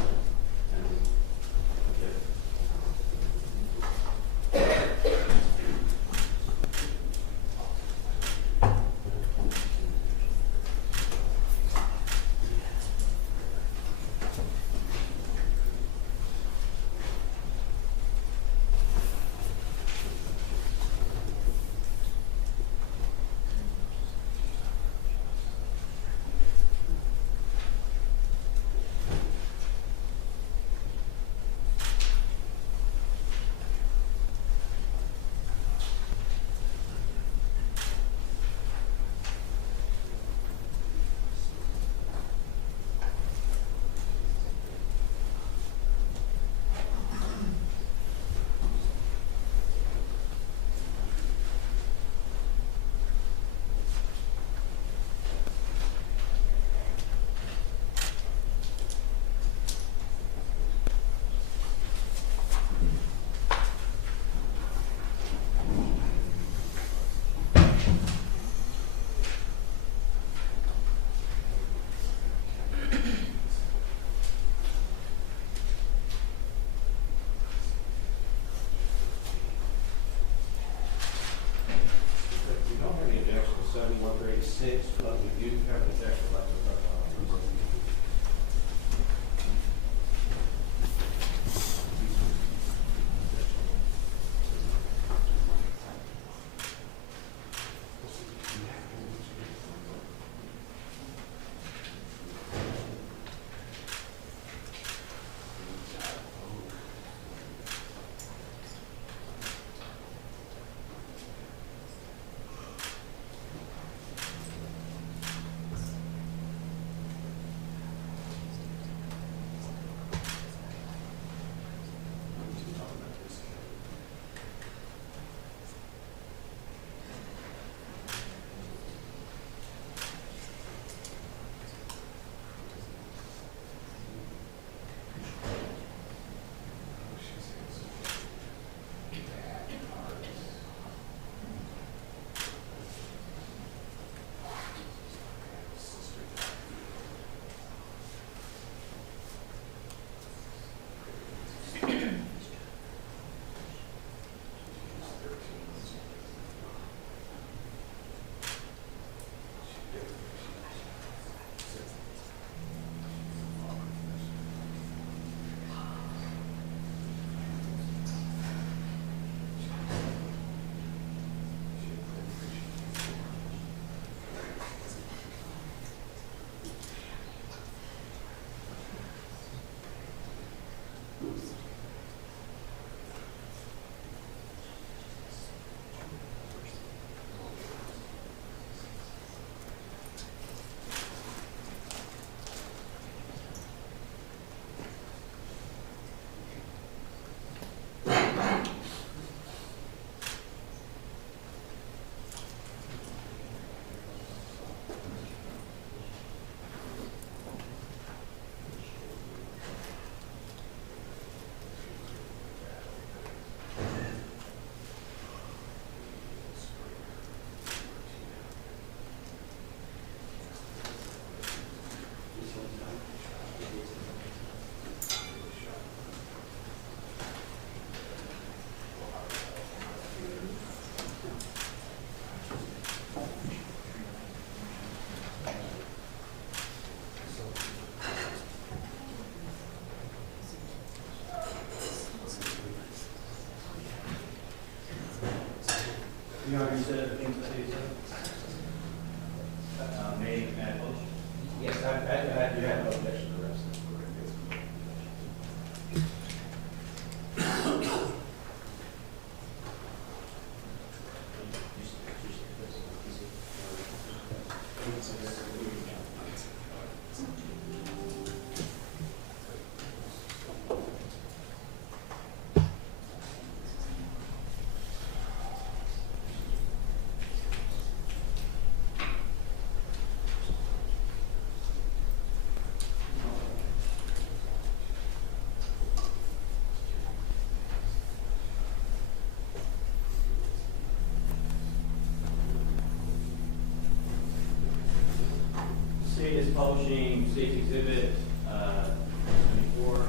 Publishing State's Exhibit 74.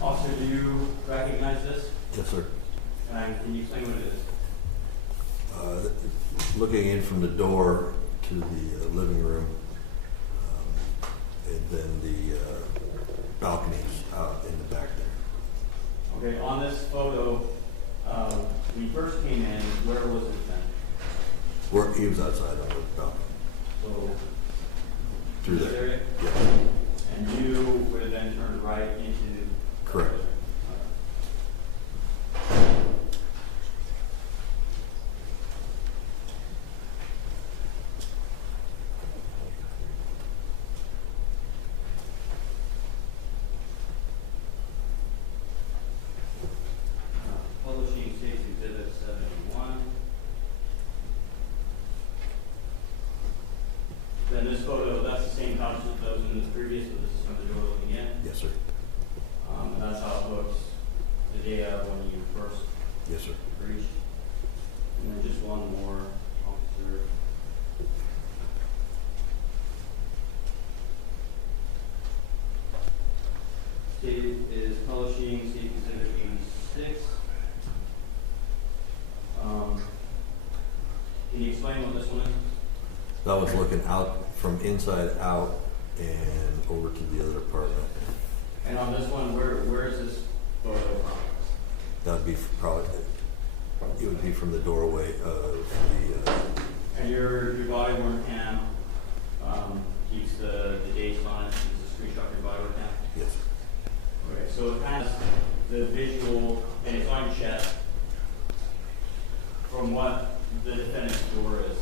Officer, do you recognize this? Yes, sir. And can you explain what it is? Looking in from the door to the living room, and then the balconies out in the back there. Okay, on this photo, when you first came in, where was it then? Where he was outside on the balcony. So, Through this there. area? Yes. And you would have then turned right into... Correct. Publishing State's Exhibit 71. Then this photo, that's the same house that was in the previous, but this is from the door looking in. Yes, sir. And that's how it looks the day of when you first Yes, sir. reached. And then just one more, officer. State is publishing State Exhibit 86. Can you explain what this one is? That was looking out from inside out and over to the other apartment. And on this one, where is this photo from? That would be probably, it would be from the doorway of the, And your body worn cam keeps the dates on it, keeps the screenshot of your body worn cam? yes. Okay, so it has the visual, and it's on your chest, from what the defendant's door is.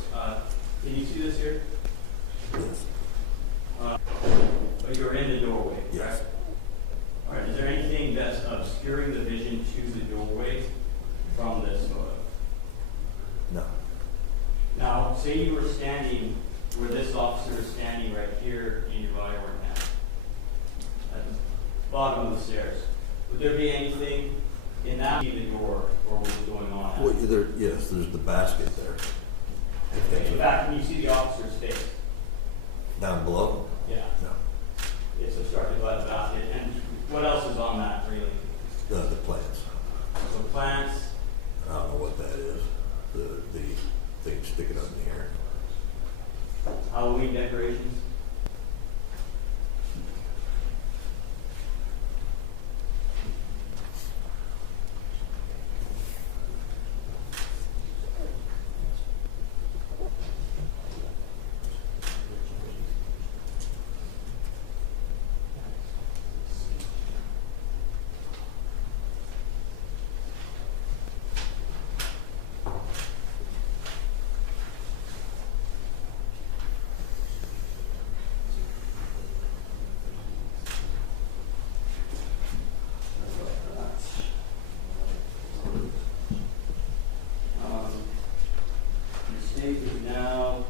Can you see this here? Yes. But you're in the doorway, Yes. correct? All right, is there anything that's obscuring the vision to the doorway from this photo? No. Now, say you were standing where this officer is standing right here in your body worn cam, at the bottom of the stairs. Would there be anything in that the door, or what was going on? Well, yes, there's the basket there. In fact, can you see the officer's face? Down below? Yeah. No. It's obstructed by the basket. And what else is on that, really? The plants. So plants, I don't know what that is. The thing sticking up in the air. Halloween decorations. The state is now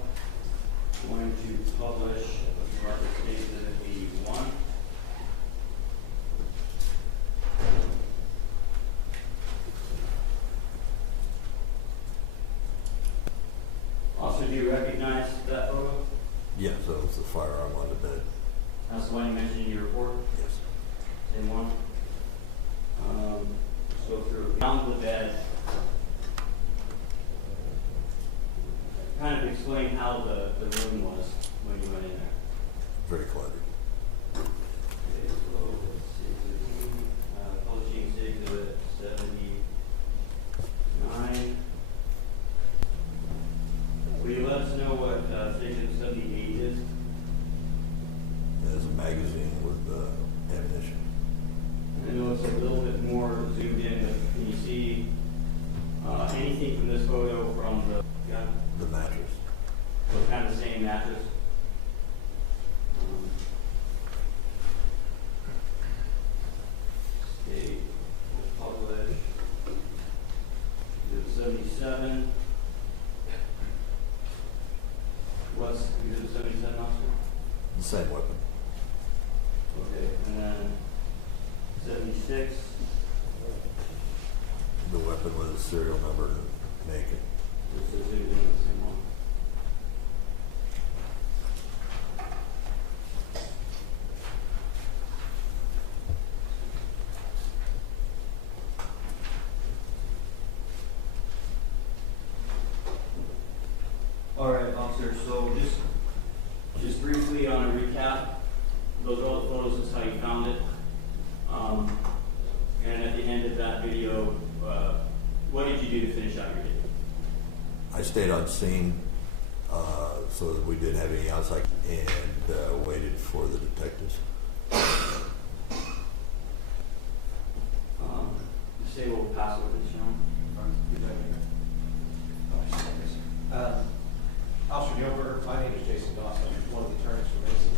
going to publish a market state exhibit 81. Also, do you recognize that photo? Yeah, so it's the firearm on the bed. That's the one you mentioned in your report? Yes. Same one? Let's go through. Around the bed. Kind of explain how the room was when you went in there. Very cluttered. Okay, so let's see. Publishing State Exhibit 79. Will you let us know what State Exhibit 78 is? There's a magazine with ammunition. I know it's a little bit more zoomed in, but can you see anything from this photo from the gun? The mattress. So kind of the same mattress. State will publish Exhibit 77. What's Exhibit 77, officer? The same weapon. Okay, and then 76. The weapon with a serial number to make it. This is the same one. So just briefly on a recap, those are all the photos, is how you found it. And at the end of that video, what did you do to finish out your day? I stayed on scene so that we didn't have any outside and waited for the detectives. Say we'll pass over to Sean. Officer Gilbert, my name is Jason Dawson, I'm one of the attorneys for Mason.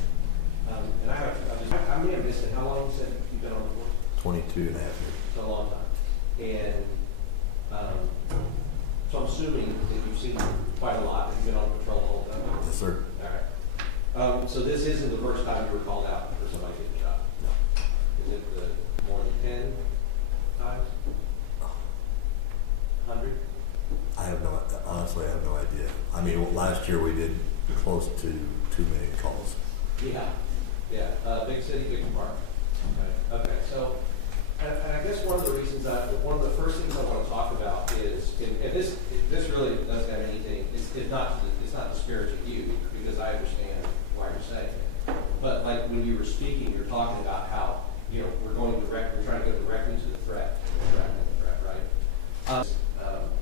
And I may have missed it, how long you said you've been on the force? 22 and a half years. It's a long time. And so I'm assuming that you've seen quite a lot, that you've been on patrol the whole time? Yes, sir. All right. So this isn't the first time you were called out for somebody getting shot? No. Is it more than 10 times? 100? Honestly, I have no idea. I mean, last year we did close to 2 million calls. Yeah. Big city, big department. Okay, so, and I guess one of the reasons one of the first things I want to talk about is, and this really doesn't have anything, it's not disparaging you, because I understand why you're saying it. But like when you were speaking, you're talking about how, we're trying to go directly to the threat, right?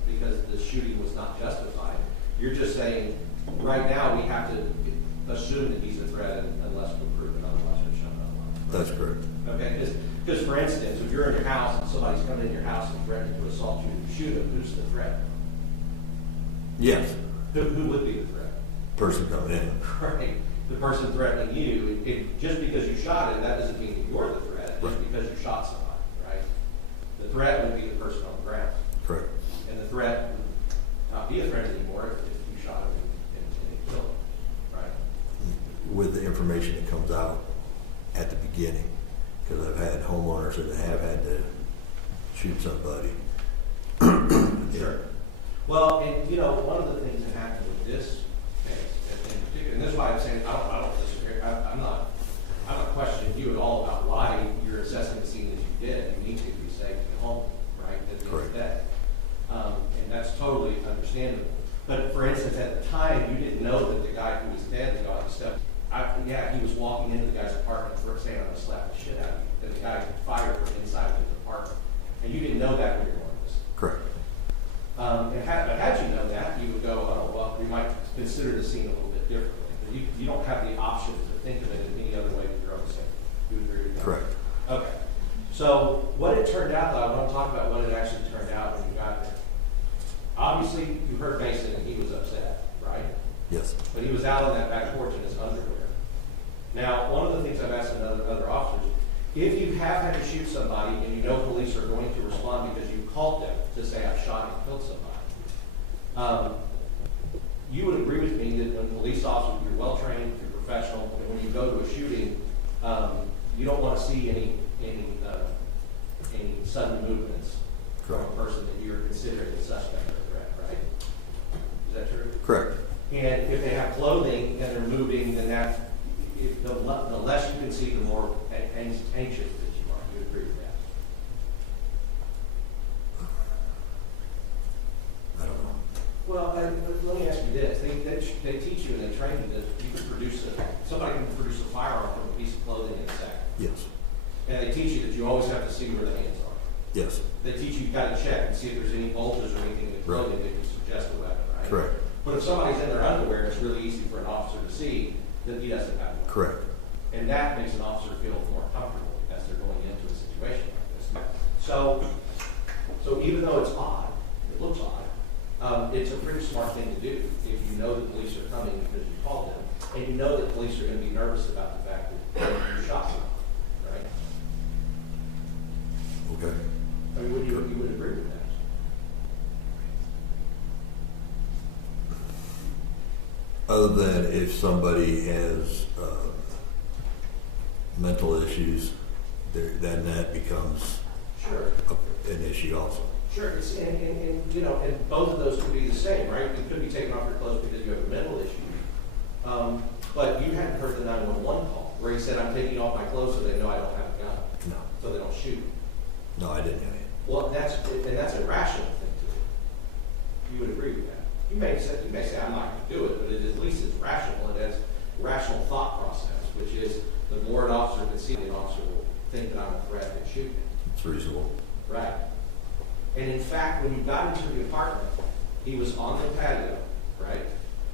Because the shooting was not justified. You're just saying, right now, we have to assume that he's a threat unless we're proven otherwise or shown otherwise. That's correct. Okay, because for instance, if you're in your house and somebody's coming in your house and threatening to assault you and shoot him, who's the threat? Yes. Who would be the threat? Person coming in. Right. The person threatening you, just because you shot him, that doesn't mean that you're the threat, just Right. because you shot somebody, right? The threat would be the person on the ground. Correct. And the threat would not be a threat anymore if you shot him and killed him, right? With the information that comes out at the beginning, because I've had homeowners that have had to shoot somebody. Sure. Well, and one of the things that happened with this case, in particular, and this is why I'm saying I don't disagree. I'm not questioning you at all about why you're assessing the scene as you did. You need to be safe at home, right? At the end of the day. And that's totally understandable. But for instance, at the time, you didn't know that the guy who was dead had gone to step. He was walking into the guy's apartment first saying, I'm going to slap the shit out of you. And the guy fired from inside his apartment. And you didn't know that when you were on this. Correct. But had you known that, you would go, oh, well, we might consider the scene a little bit differently. But you don't have the option to think of it in any other way than your own scene. You would agree with that? Correct. Okay. So what it turned out, though, I want to talk about what it actually turned out when you got there. Obviously, you heard Mason and he was upset, right? Yes. But he was out on that back porch in his underwear. Now, one of the things I've asked other officers, if you have had to shoot somebody and you know police are going to respond because you called them to say, I've shot and killed somebody, you would agree with me that when police officers, you're well-trained, you're professional, and when you go to a shooting, you don't want to see any sudden movements from a person that you're considering a suspect or a threat, right? Is that true? Correct. And if they have clothing and they're moving, then the less you can see, the more anxious that you are. You agree with that? I don't know. Well, let me ask you this. They teach you and they train you that you can somebody can produce a firearm from a piece of clothing in a second. Yes. And they teach you that you always have to see where the hands are. Yes. They teach you got to check and see if there's any bulges or anything in the clothing that can suggest a weapon, right? Correct. But if somebody's in their underwear, it's really easy for an officer to see that he doesn't have one. Correct. And that makes an officer feel more comfortable as they're going into a situation like this. So even though it's odd, it looks odd, it's a pretty smart thing to do if you know the police are coming because you called them, and you know that police are going to be nervous about the fact that you shot someone, right? Okay. I mean, you would agree with that? Other than if somebody has mental issues, then that becomes Sure. an issue also. Sure, and both of those could be the same, right? You could be taking off your clothes because you have a mental issue. But you hadn't heard the 911 call where he said, I'm taking off my clothes so they know I don't have a gun. No. So they don't shoot. No, I didn't have any. Well, that's a rational thing to do. You would agree with that? You may say, I'm not going to do it, but at least it's rational. It has rational thought process, which is the more an officer can see, the officer will think that I'm a threat and shoot him. It's reasonable. Right. And in fact, when you got into the apartment, he was on the patio, right,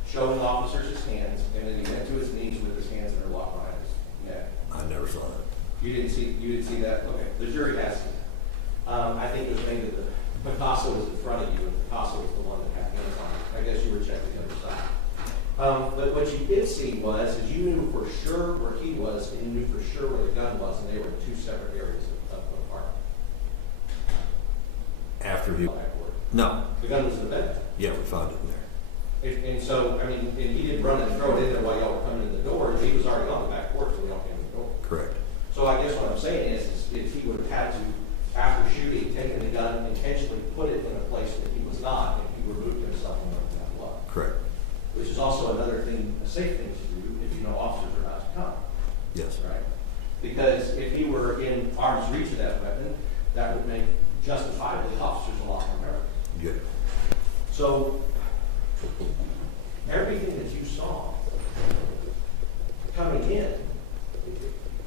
showing officers his hands, and then he went to his knees with his hands interlocked behind his neck. I never saw that. You didn't see that? Okay. The jury has seen that. I think it was maybe that Picasso was in front of you, and Picasso was the one that had hands on it. I guess you were checking the other side. But what you did see was, is you knew for sure where he was, and you knew for sure where the gun was, and they were in two separate areas of the apartment. After he... Backward. No. The gun was in the bed. Yeah, we found it in there. And so, I mean, and he didn't run and throw it in there while y'all were coming in the door. He was already on the back porch when y'all came in the door. Correct. So I guess what I'm saying is he would have had to, after shooting, taken the gun, intentionally put it in a place that he was not, and he removed himself from where that was. Correct. Which is also another thing, a safe thing to do if you know officers are about to come. Yes. Right? Because if he were in arm's reach of that weapon, that would make justifiably officers a lot more nervous. Good. So everything that you saw coming in,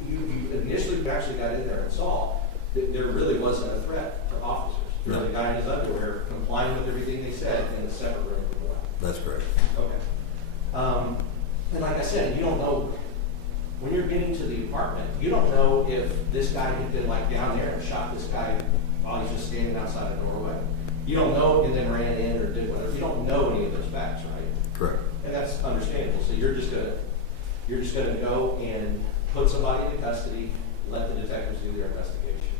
you initially actually got in there and saw that there really wasn't a threat to officers. There was a guy in his underwear complying with everything they said in a separate room from the weapon. That's correct. Okay. And like I said, you don't know, when you're getting to the apartment, you don't know if this guy had been like down there and shot this guy while he's just standing outside a doorway. You don't know and then ran in or did whatever. You don't know any of those facts, right? Correct. And that's understandable. So you're just gonna go and put somebody into custody, let the detectives do their investigation.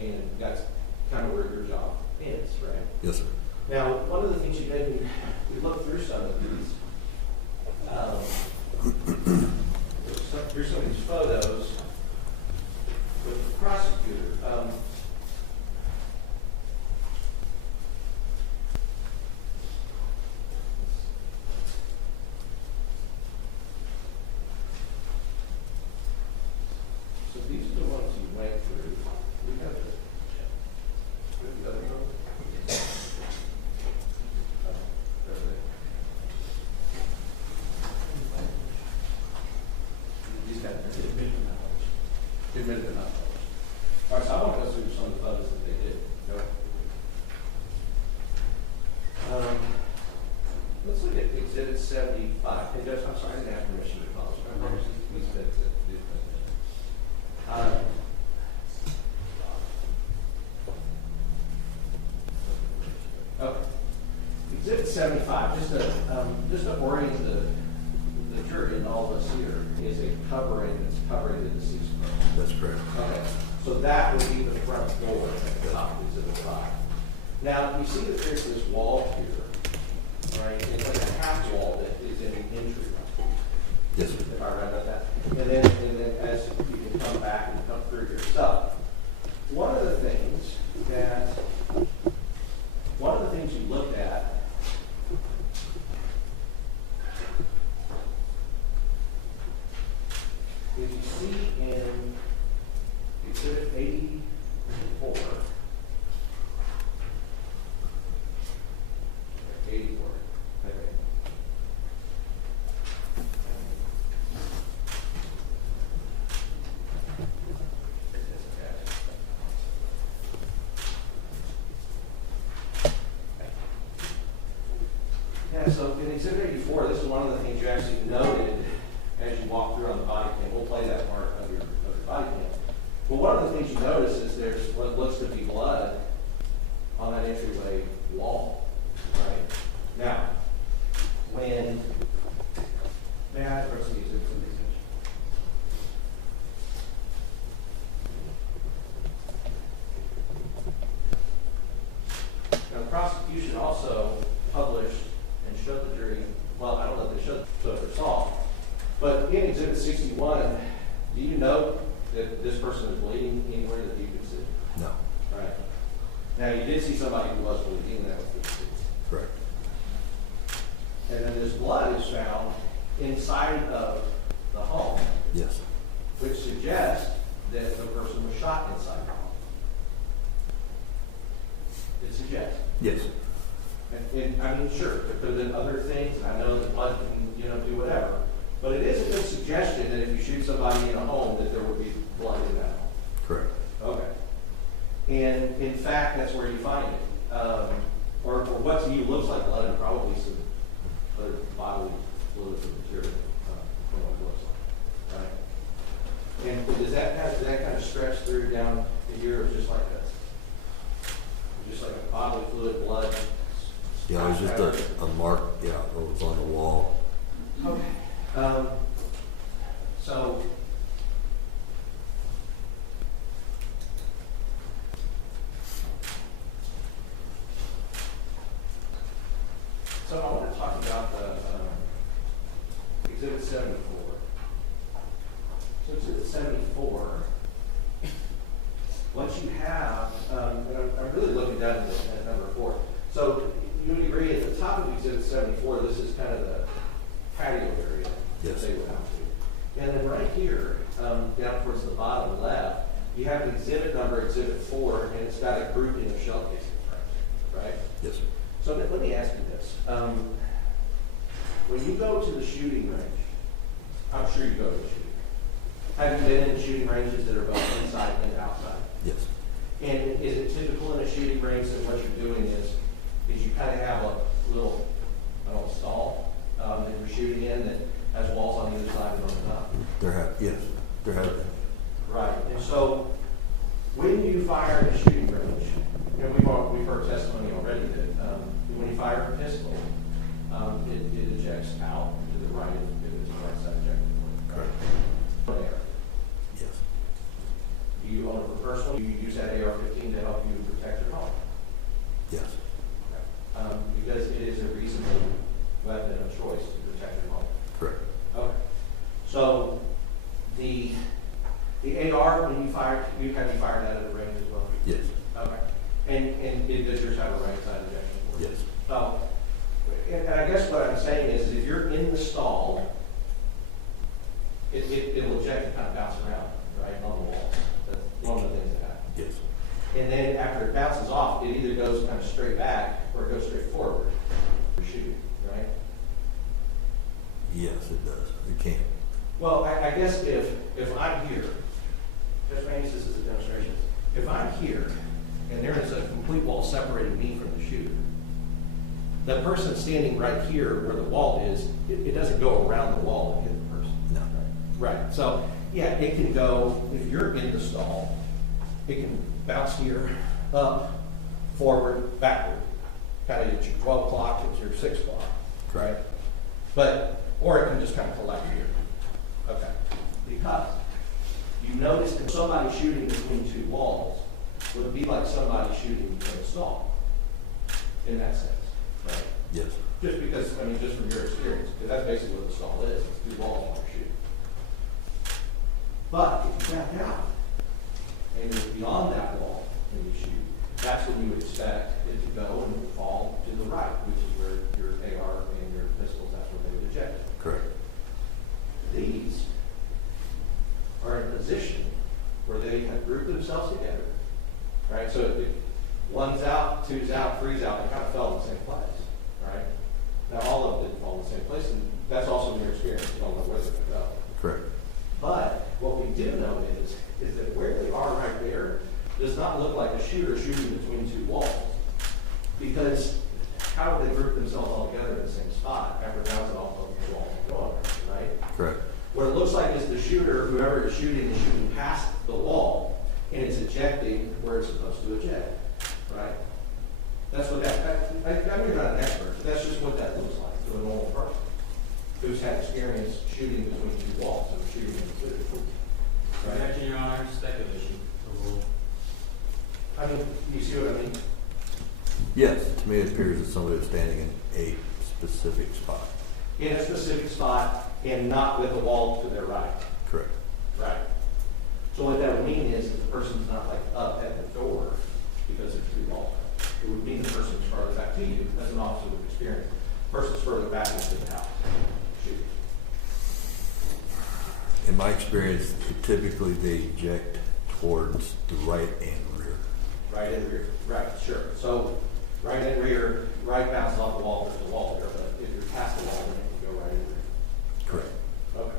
And that's kind of where your job ends, right? Yes, sir. Now, one of the things you did, we looked through some of these, through some of these photos with the prosecutor. So these are the ones you went through. We have the other one. These guys are admitted enough. All right, so I want to go through some of the photos that they did. Let's look at Exhibit 75. Hey, Judge, I'm sorry, I didn't have permission to call. Please fix it. Okay. Exhibit 75, just to orient the jury and all of us here, is a covering that's covering the deceased person. That's correct. Okay, so that would be the front door at the top of Exhibit 5. Now, you see that there's this wall here, right? It's like a half wall that is in the entryway. Yes, sir. If I read about that. And then as you can come back and come through yourself. One of the things you looked at is you see in Exhibit 84, 84, okay. Yeah, so in Exhibit 84, this is one of the things you actually noted as you walk through on the body cam. We'll play that part of your body cam. But one of the things you notice is there's what looks to be blood on that entryway wall, right? Now, when, may I proceed to some research? Now, the prosecution also published and showed the jury, well, I don't know if they showed or saw, but in Exhibit 61, do you know that this person is bleeding anywhere that you can see? No. Right. Now, you did see somebody who was bleeding, and that was the deceased. Correct. And then this blood is found inside of the home, Yes. which suggests that the person was shot inside the home. It suggests. Yes. And And I mean, sure, there could have been other things, and I know that blood can, do whatever. But it is a good suggestion that if you shoot somebody in a home, that there would be blood in that home. Correct. Okay. And in fact, that's where you find it. Or what to you looks like blood, and probably some other bodily fluids and material from what it looks like. Right? And does that kind of stretch through down the ear, or just like this? Just like a bodily fluid, blood? Yeah, it was just a mark, yeah, that was on the wall. Okay. So I want to talk about the Exhibit 74. So Exhibit 74, what you have, and I'm really looking down at number 4. So you would agree at the top of Exhibit 74, this is kind of the patio area that they went out to. And then right here, down towards the bottom left, you have an exhibit number, Exhibit 4, and it's got a grouping of shell casings right? Yes, sir. So let me ask you this. When you go to the shooting range, I'm sure you go to the shooting range. Have you been in shooting ranges that are both inside and outside? Yes. And is it typical in a shooting range that what you're doing is you kind of have a little, stall that you're shooting in that has walls on either side and on the top? There have been. Right. And so when you fire in a shooting range, and we've heard testimony already that when you fire a pistol, it ejects out to the right if it's the right side ejector. Correct. Yes. Do you own a personal? Do you use that AR-15 to help you protect your home? Yes. Okay. Because it is a reasonable weapon of choice to protect your home. Correct. Okay. So the AR, when you fired, have you fired that at a range as well? Yes. Okay. And does yours have a right side ejection port? Yes. So, and I guess what I'm saying is if you're in the stall, it will eject and kind of bounce around, right, on the wall. That's one of the things that happens. Yes. And then after it bounces off, it either goes kind of straight back or it goes straight forward. You're shooting, right? Yes, it does. It can. Well, I guess if I'm here, just maybe this is a demonstration. If I'm here and there is a complete wall separating me from the shooter, the person standing right here where the wall is, it doesn't go around the wall and hit the person. No. Right. So, yeah, it can go, if you're in the stall, it can bounce here, up, forward, backward. Kind of at your 12 o'clock, it's your 6 o'clock, right? But, or it can just kind of collect here. Okay. Because you notice that somebody shooting between two walls would be like somebody shooting in a stall, in that sense, right? Yes. Just because, just from your experience, because that's basically what the stall is, it's two walls while you're shooting. But if you back out, and you're beyond that wall when you shoot, that's when you would expect it to go and fall to the right, which is where your AR and your pistols, that's where they would eject. Correct. These are in a position where they have grouped themselves together, right? So if one's out, two's out, three's out, they kind of fell in the same place, right? Now all of them didn't fall in the same place, and that's also in your experience. You don't know where they're going to go. Correct. But what we do know is that where they are right there does not look like a shooter shooting between two walls. Because how would they group themselves all together in the same spot after bouncing off of the wall and going, right? Correct. What it looks like is the shooter, whoever is shooting past the wall, and it's ejecting where it's supposed to eject, right? That's what I mean, you're not an expert, but that's just what that looks like to a normal person who's had experience shooting between two walls and shooting in the city. Right? Objection, Your Honor, speculation. I mean, you see what I mean? Yes, to me it appears that somebody was standing in a specific spot. In a specific spot and not with the wall to their right. Correct. Right. So what that would mean is that the person's not like up at the door because there's two walls. It would mean the person's further back to you. That's an officer with experience. The person's further back into the house. Shoot. In my experience, typically they eject towards the right and rear. Right and rear. Right, sure. So right in rear, right bounces off the wall, there's a wall there, but if you're past the wall, then it can go right in there. Correct. Okay.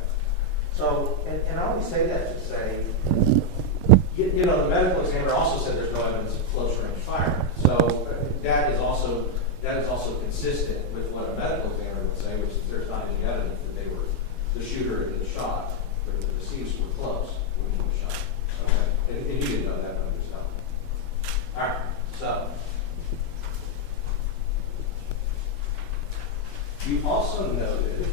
So, and I always say that to say, you know, the medical examiner also said there's no evidence of close range firing. So that is also consistent with what a medical examiner would say, which is there's not any evidence that they were, the shooter and the shot, or the deceased were close when he was shot. Okay? And you didn't know that, but yourself. All right, so. You also noted,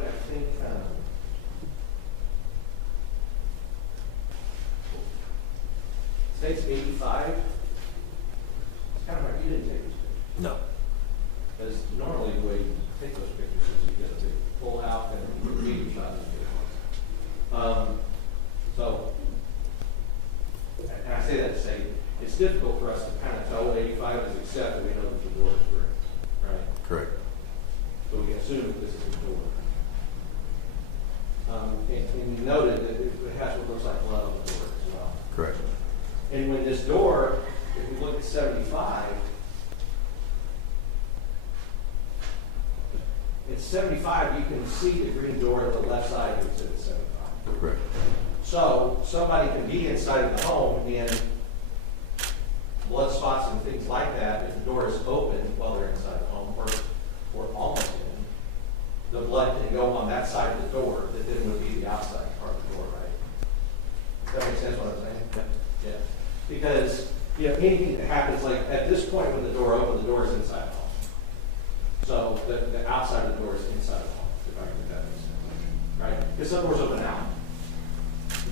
I think, states 85. It's kind of like you didn't take this picture. No. Because normally the way you take those pictures is you get a big pull out and you get a medium shot and you get one. So, and I say that to say, it's difficult for us to kind of tell what 85 is, except that we know that the door is green, right? Correct. So we can assume that this is the door. And you noted that it has what looks like blood on the door as well. Correct. And when this door, if you look at 75, at 75 you can see the green door at the left side of exhibit 75. Correct. So somebody can be inside of the home and blood spots and things like that, if the door is open while they're inside the home or almost in, the blood can go on that side of the door that then would be the outside part of the door, right? Does that make sense what I'm saying? Yeah. Because, you know, anything that happens, like at this point when the door opens, the door is inside the home. So the outside of the door is inside the home, if I can make that make sense. Right? Because some doors open out.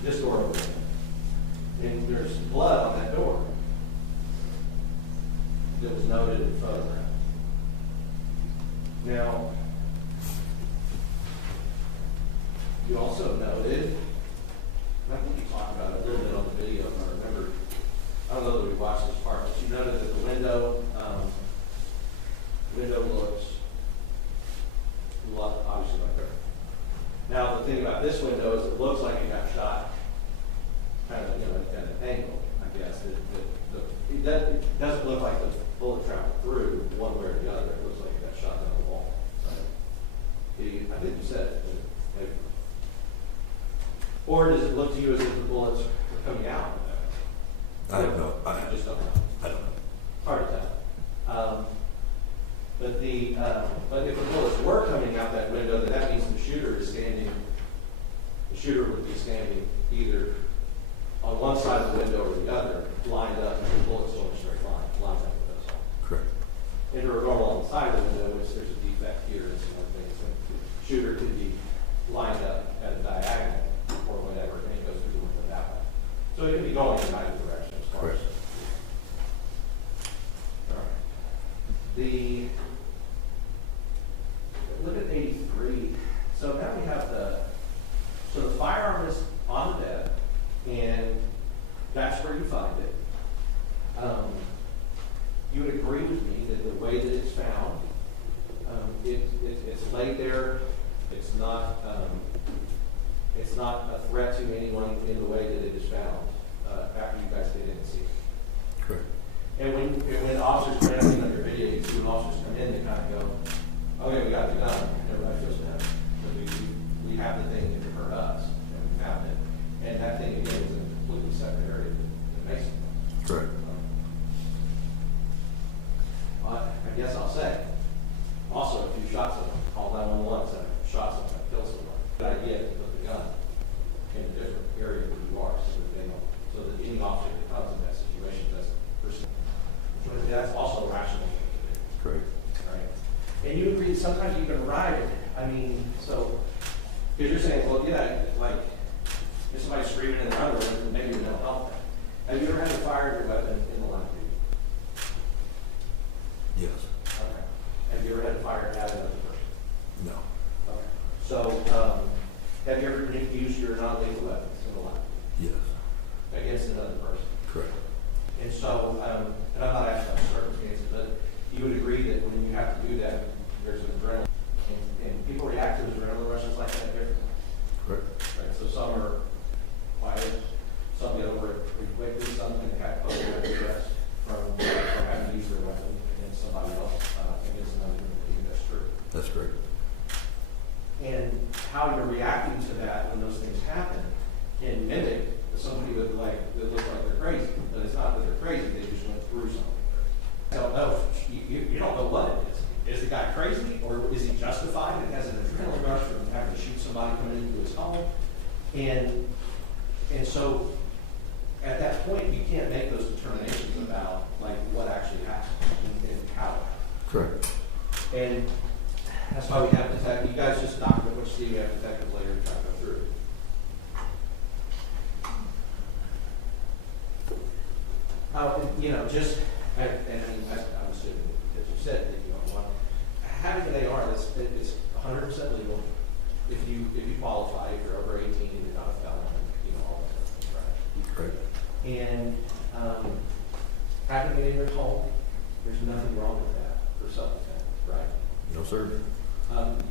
This door opens. And there's blood on that door that was noted in the photograph. Now, you also noted, and I think you talked about it a little bit on the video, if I remember. I don't know that we watched this part, but you noted that the window looks a lot, obviously, like there. Now, the thing about this window is it looks like it got shot kind of, you know, at an angle, I guess. It doesn't look like the bullet traveled through one way or the other. It looks like it got shot down the wall. Right? I think you said it. Maybe. Or does it look to you as if the bullets were coming out? I don't know. I just don't know. I don't know. Hard to tell. But if the bullets were coming out that window, then that means the shooter is standing. The shooter would be standing either on one side of the window or the other, lined up, and the bullet's going straight line, lined up with us. Correct. If it were going along the side of the window, which there's a defect here and some other things, then the shooter could be lined up at a diagonal or whatever, and it goes through the window that way. So it could be going in either direction as far as. Correct. All right. Look at 83. So now we have the firearm is on the bed, and that's where you find it. You would agree with me that the way that it's found, it's laid there. It's not a threat to anyone in the way that it is found after you guys get in and see it. Correct. And when officers come in on your video, you see when officers come in, they kind of go, okay, we got the gun. Everybody feels bad. But we have the thing that could hurt us, and we found it. And that thing, again, is in a completely separate area that Mason was. Correct. I guess I'll say, also, if you shot someone, call 911, say, shot someone, killed someone. Good idea to put the gun in a different area where you are, so that any officer that comes in that situation doesn't pursue. That's also rational. Correct. Right? And you agree, sometimes you can ride it. I mean, so, because you're saying, well, yeah, like, if somebody's screaming in their underwear, then maybe you don't help them. Have you ever had to fire your weapon in the line of duty? Yes. Okay. Have you ever had to fire it at another person? No. Okay. So, have you ever used your non-lethal weapons in the line Yes. against another person? Correct. And so, and I'm not asking about circumstances, but you would agree that when you have to do that, there's an adrenaline. And people react to adrenaline rushes like that differently. Correct. Right? So some are quiet, some get over it pretty happen, can mimic somebody with that looks like they're crazy, but it's not that they're crazy, they just went through something. I don't know, you don't know what it is. Is the guy crazy, or is he justified and has an adrenaline rush from having to shoot somebody coming into his home? And so, at that point, you can't make those determinations about like what actually happened and how it happened. Correct. And that's why we have detectives. You guys just document what you see. We have detectives later to try to go through it. Just, and I mean, I'm assuming that you said that you don't want, having an AR is 100% legal if you qualify, if you're over 18 and you're not a felon, all that stuff, right? Correct. And having it in your home, there's nothing wrong with that for self-defense, right? No, sir.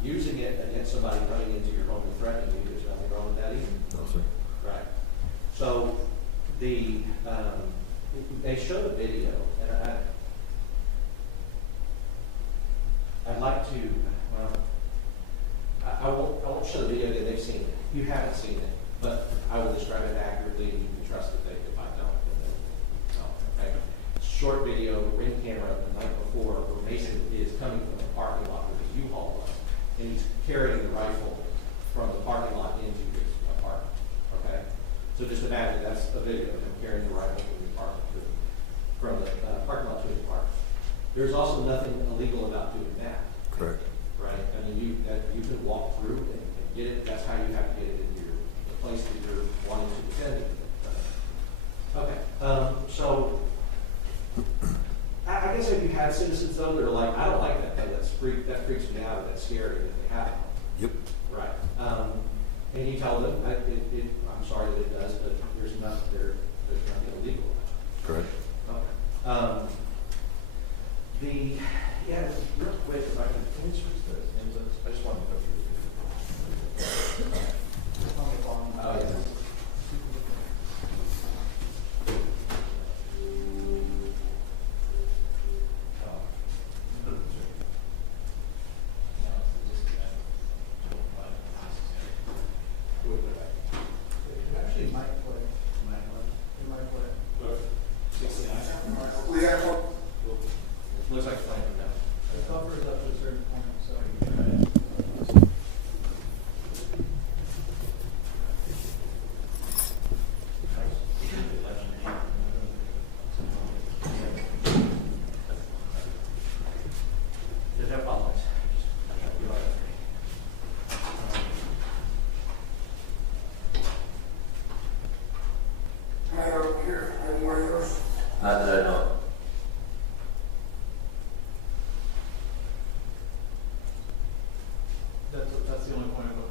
Using it against somebody coming into your home and threatening you, there's nothing wrong with that either. No, sir. Right. So they showed a video, and I'd like to. I won't show the video that they've seen it. You haven't seen it, but I will describe it accurately, and you can trust that if I don't, then no. Okay. Short video, ring camera the night before, where Mason is coming from the parking lot where his U-Haul was, and he's carrying the rifle from the parking lot into his apartment. Okay. So just imagine that's a video of him carrying the rifle from the apartment from the parking lot to his apartment. There's also nothing illegal about doing that. Correct. Right? I mean, you can walk through and get it. That's how you have to get it into the place that you're wanting to defend it. Okay. So I guess if you have citizens though that are like, I don't like that thing. That freaks me out. That's scary if they have it. Yep. Right. And you tell them, I'm sorry that it does, but there's nothing illegal about it. Correct. Okay. Real quick, if I can switch this, I just want to go through this. Oh, yeah. Actually, it might play. It might play. Looks like it's playing now. It covers up to a certain point, so. There's no problems. Right over here, anywhere yours? Not that I know. That's the only point of the road.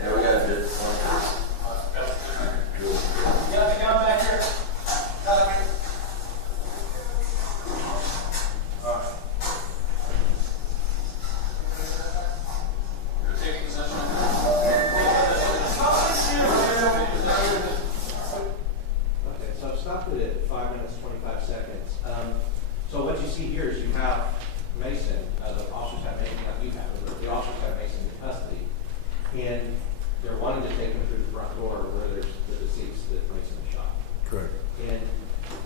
Yeah, we got this. Okay, so I've stopped it at 5 minutes, 25 seconds. So what you see here is you have Mason, the officers have Mason, not you have, but the officers have Mason in custody. And they're wanting to take him through the front door where there's the deceased that Mason was shot. Correct. And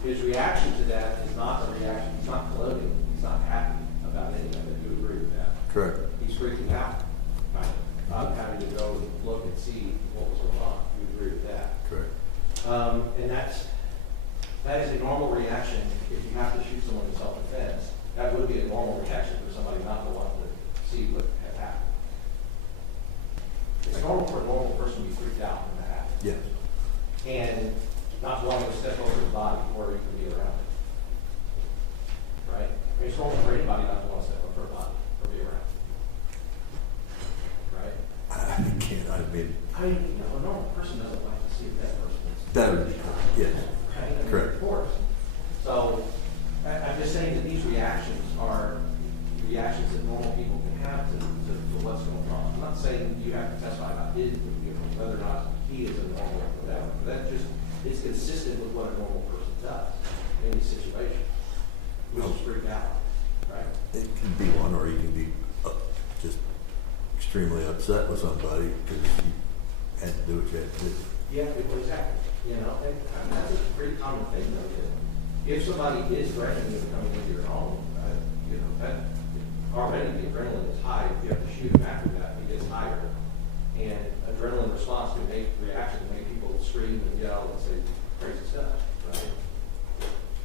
his reaction to that is not a reaction, he's not gloating, he's not happy about any of it. You agree with that? Correct. He's freaking out. Kind of. I'm having to go look and see what was going on. You agree with that? Correct. And that is a normal reaction if you have to shoot someone in self-defense. That would be a normal reaction for somebody not to want to see what had happened. It's normal for a normal person to be freaked out when that happens. Yes. And not wanting to step over the body or even be around it. Right? I mean, it's normal for anybody not to want to step over a body or be around it. Right? I can't, I mean, I mean, a normal person That would be cool, yes. right? I mean, Correct. Of course. So, I'm just saying that these reactions are reactions that normal people can have to what's going on. I'm not saying you have to testify about his, whether or not he is a normal or whatever. That just, it's consistent with what a normal person does in these situations, which is freak out, right? It can be one, or you can be just extremely upset with somebody because you had to do what you had to do. Yeah, exactly. You know, and I mean, that's a pretty common thing, though. If somebody is threatening you coming into your home, you know, that already the adrenaline is high. If you have to shoot them after that, it gets higher. And adrenaline response can make reaction to make people scream and yell and say crazy stuff, right?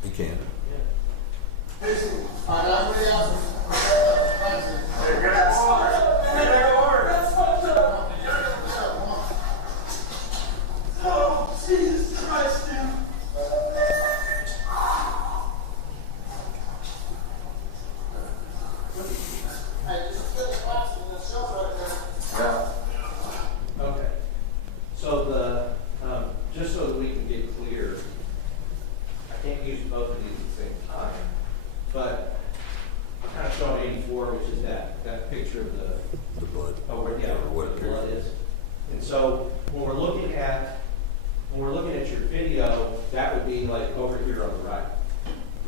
You can. Yeah. Oh, Jesus Christ, dude. Okay. So just so that we can get clear, I can't use both of these at the same time, but I'm kind of showing 84, which is that picture of The blood. where the blood is. And so when we're looking at your video, that would be like over here on the right,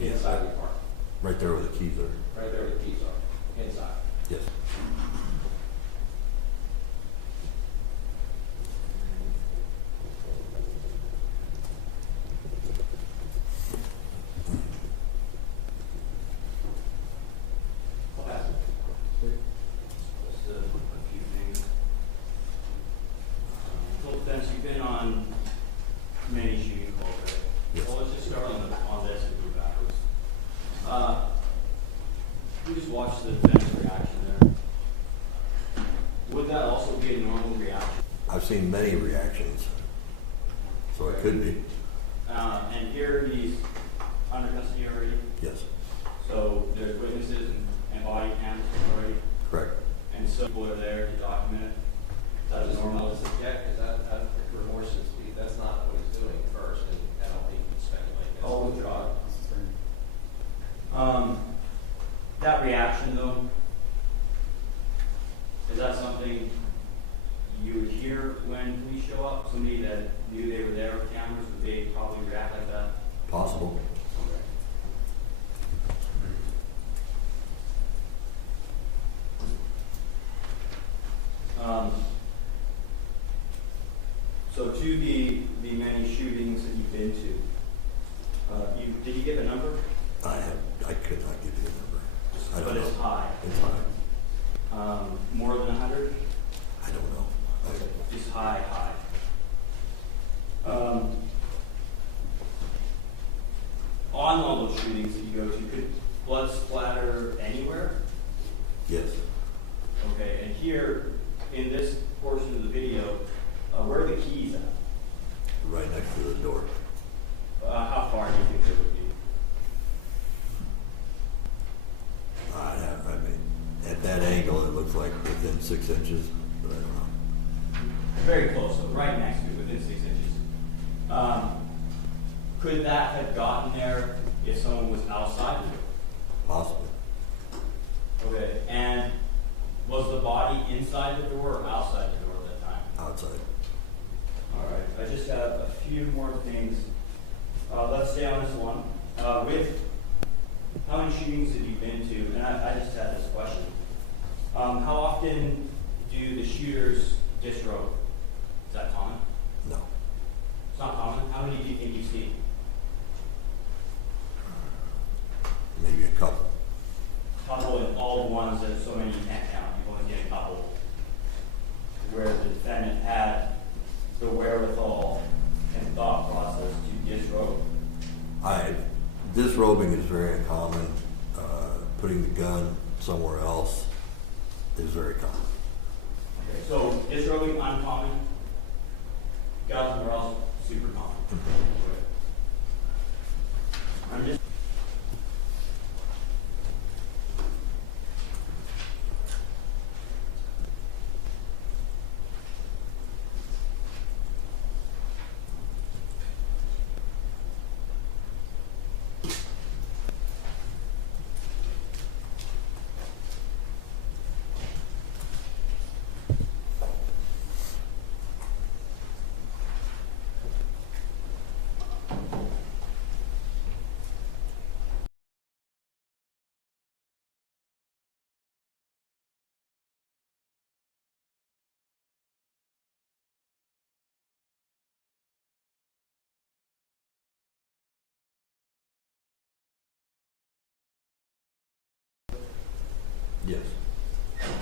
inside the apartment, Right there where the keys are. right there where the keys are, inside. Yes. I'll pass it. Just a few things. Well, Vince, you've been on many shooting calls, right? Yes. Well, let's just start on this and move backwards. We just watched the defense reaction there. Would that also be a normal reaction? I've seen many reactions, so it could be. And here he's under custody already, Yes. so there's witnesses and body cams already, Correct. and so people are there to document it. I That's just normal. want to subject, because I think remorse is, that's not what he's doing first, and I don't think he's speculating. Oh, God. That reaction though, is that something you would hear when police show up? Somebody that knew they were there with cameras, would they probably react like that? Possible. So to the many shootings that you've been to, did you give a number? I could not give you a number. I don't But it's know. high. It's high. More than 100? I don't know. Just high. On all those shootings that you go to, could blood splatter anywhere? Yes. Okay, and here, in this portion of the video, where are the keys at? Right next to the door. How far do you think they would be? I mean, at that angle, it looks like within 6 inches, but I don't know. Very close, so right next to it, within 6 inches. Could that have gotten there if someone was outside the door? Possibly. Okay, and was the body inside the door or outside the door at that time? Outside. All right, I just have a few more things. Let's stay on this one. With how many shootings have you been to? And I just had this question. How often do the shooters disrobe? Is that common? No. It's not common. How many do you think you've seen? Maybe a couple. Couple and all the ones that so many you can't count. You've only seen a couple where the defendant had the wherewithal and thought process to disrobe. Disrobing is very uncommon. Putting the gun somewhere else is very common. Okay, so disrobing uncommon, got somewhere else super common. I'm just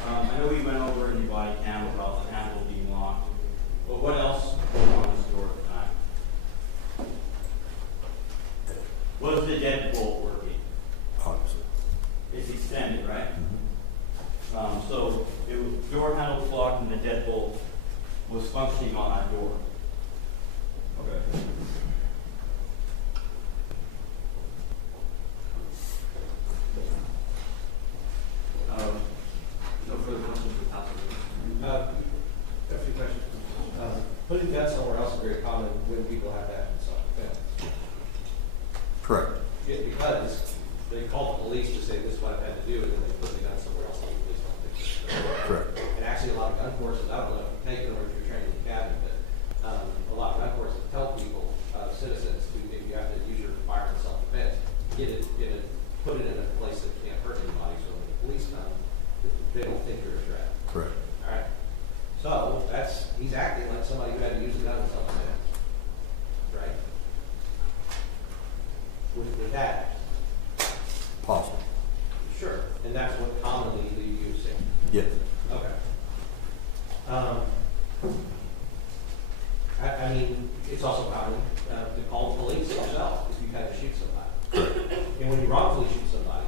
I know we went over in the body cam about the handle being locked, but what else was on this door at the time? Was the deadbolt working? Obviously. It's extended, right? So it was, door handle was locked and the deadbolt was functioning on that door. Okay. No further questions for council. A few questions. Putting guns somewhere else is very common when people have that in self-defense. Correct. Yeah, because they call the police to say this is what I've had to do, and then they put the gun somewhere else and the police don't think it's Correct. And actually, a lot of gun courses, I don't know if you take them or if you're trained in the academy, but a lot of gun courses tell people, citizens, if you have to use your firearm in self-defense, put it in a place that can't hurt anybody, so when the police come, they don't think you're a threat. Correct. All right. So he's acting like somebody who had to use a gun in self-defense, right? With that, Possible. sure, and that's what commonly you use. Yes. Okay. I mean, it's also common to call the police yourself if you had to shoot somebody. And when you wrongfully shoot somebody,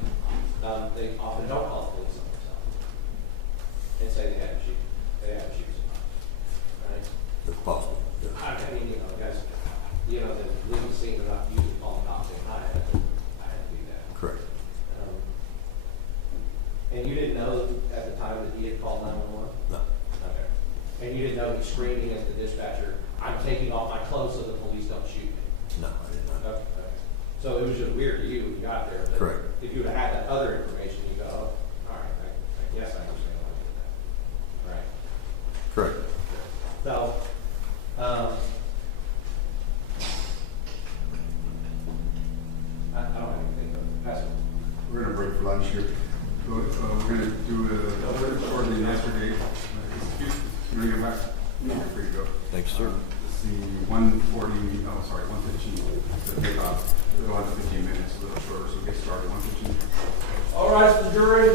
they often don't call the police on themselves and say they had to shoot somebody. Right? It's possible. Yes. I mean, guys, they leave the scene, they're not usually calling cops saying, I had to do that. Correct. And you didn't know at the time that he had called 911? No. Okay. And you didn't know he's screaming at the dispatcher, I'm taking off my clothes so the police don't shoot me? No, I did not. Okay. So it was just weird to you when you got there. But Correct. if you would have had that other information, you go, oh, all right, I guess I understand why I did that. Right. Correct. So, I don't have anything, but pass it. We're gonna break for lunch here. So, we're gonna do a little shortly yesterday. Excuse, you wanna get back? No. You're free to go. Thanks, sir. Let's see, 1:15, the take off. We'll go on to 15 minutes, a little shorter, so we'll get started, 1:15. All right, the jury.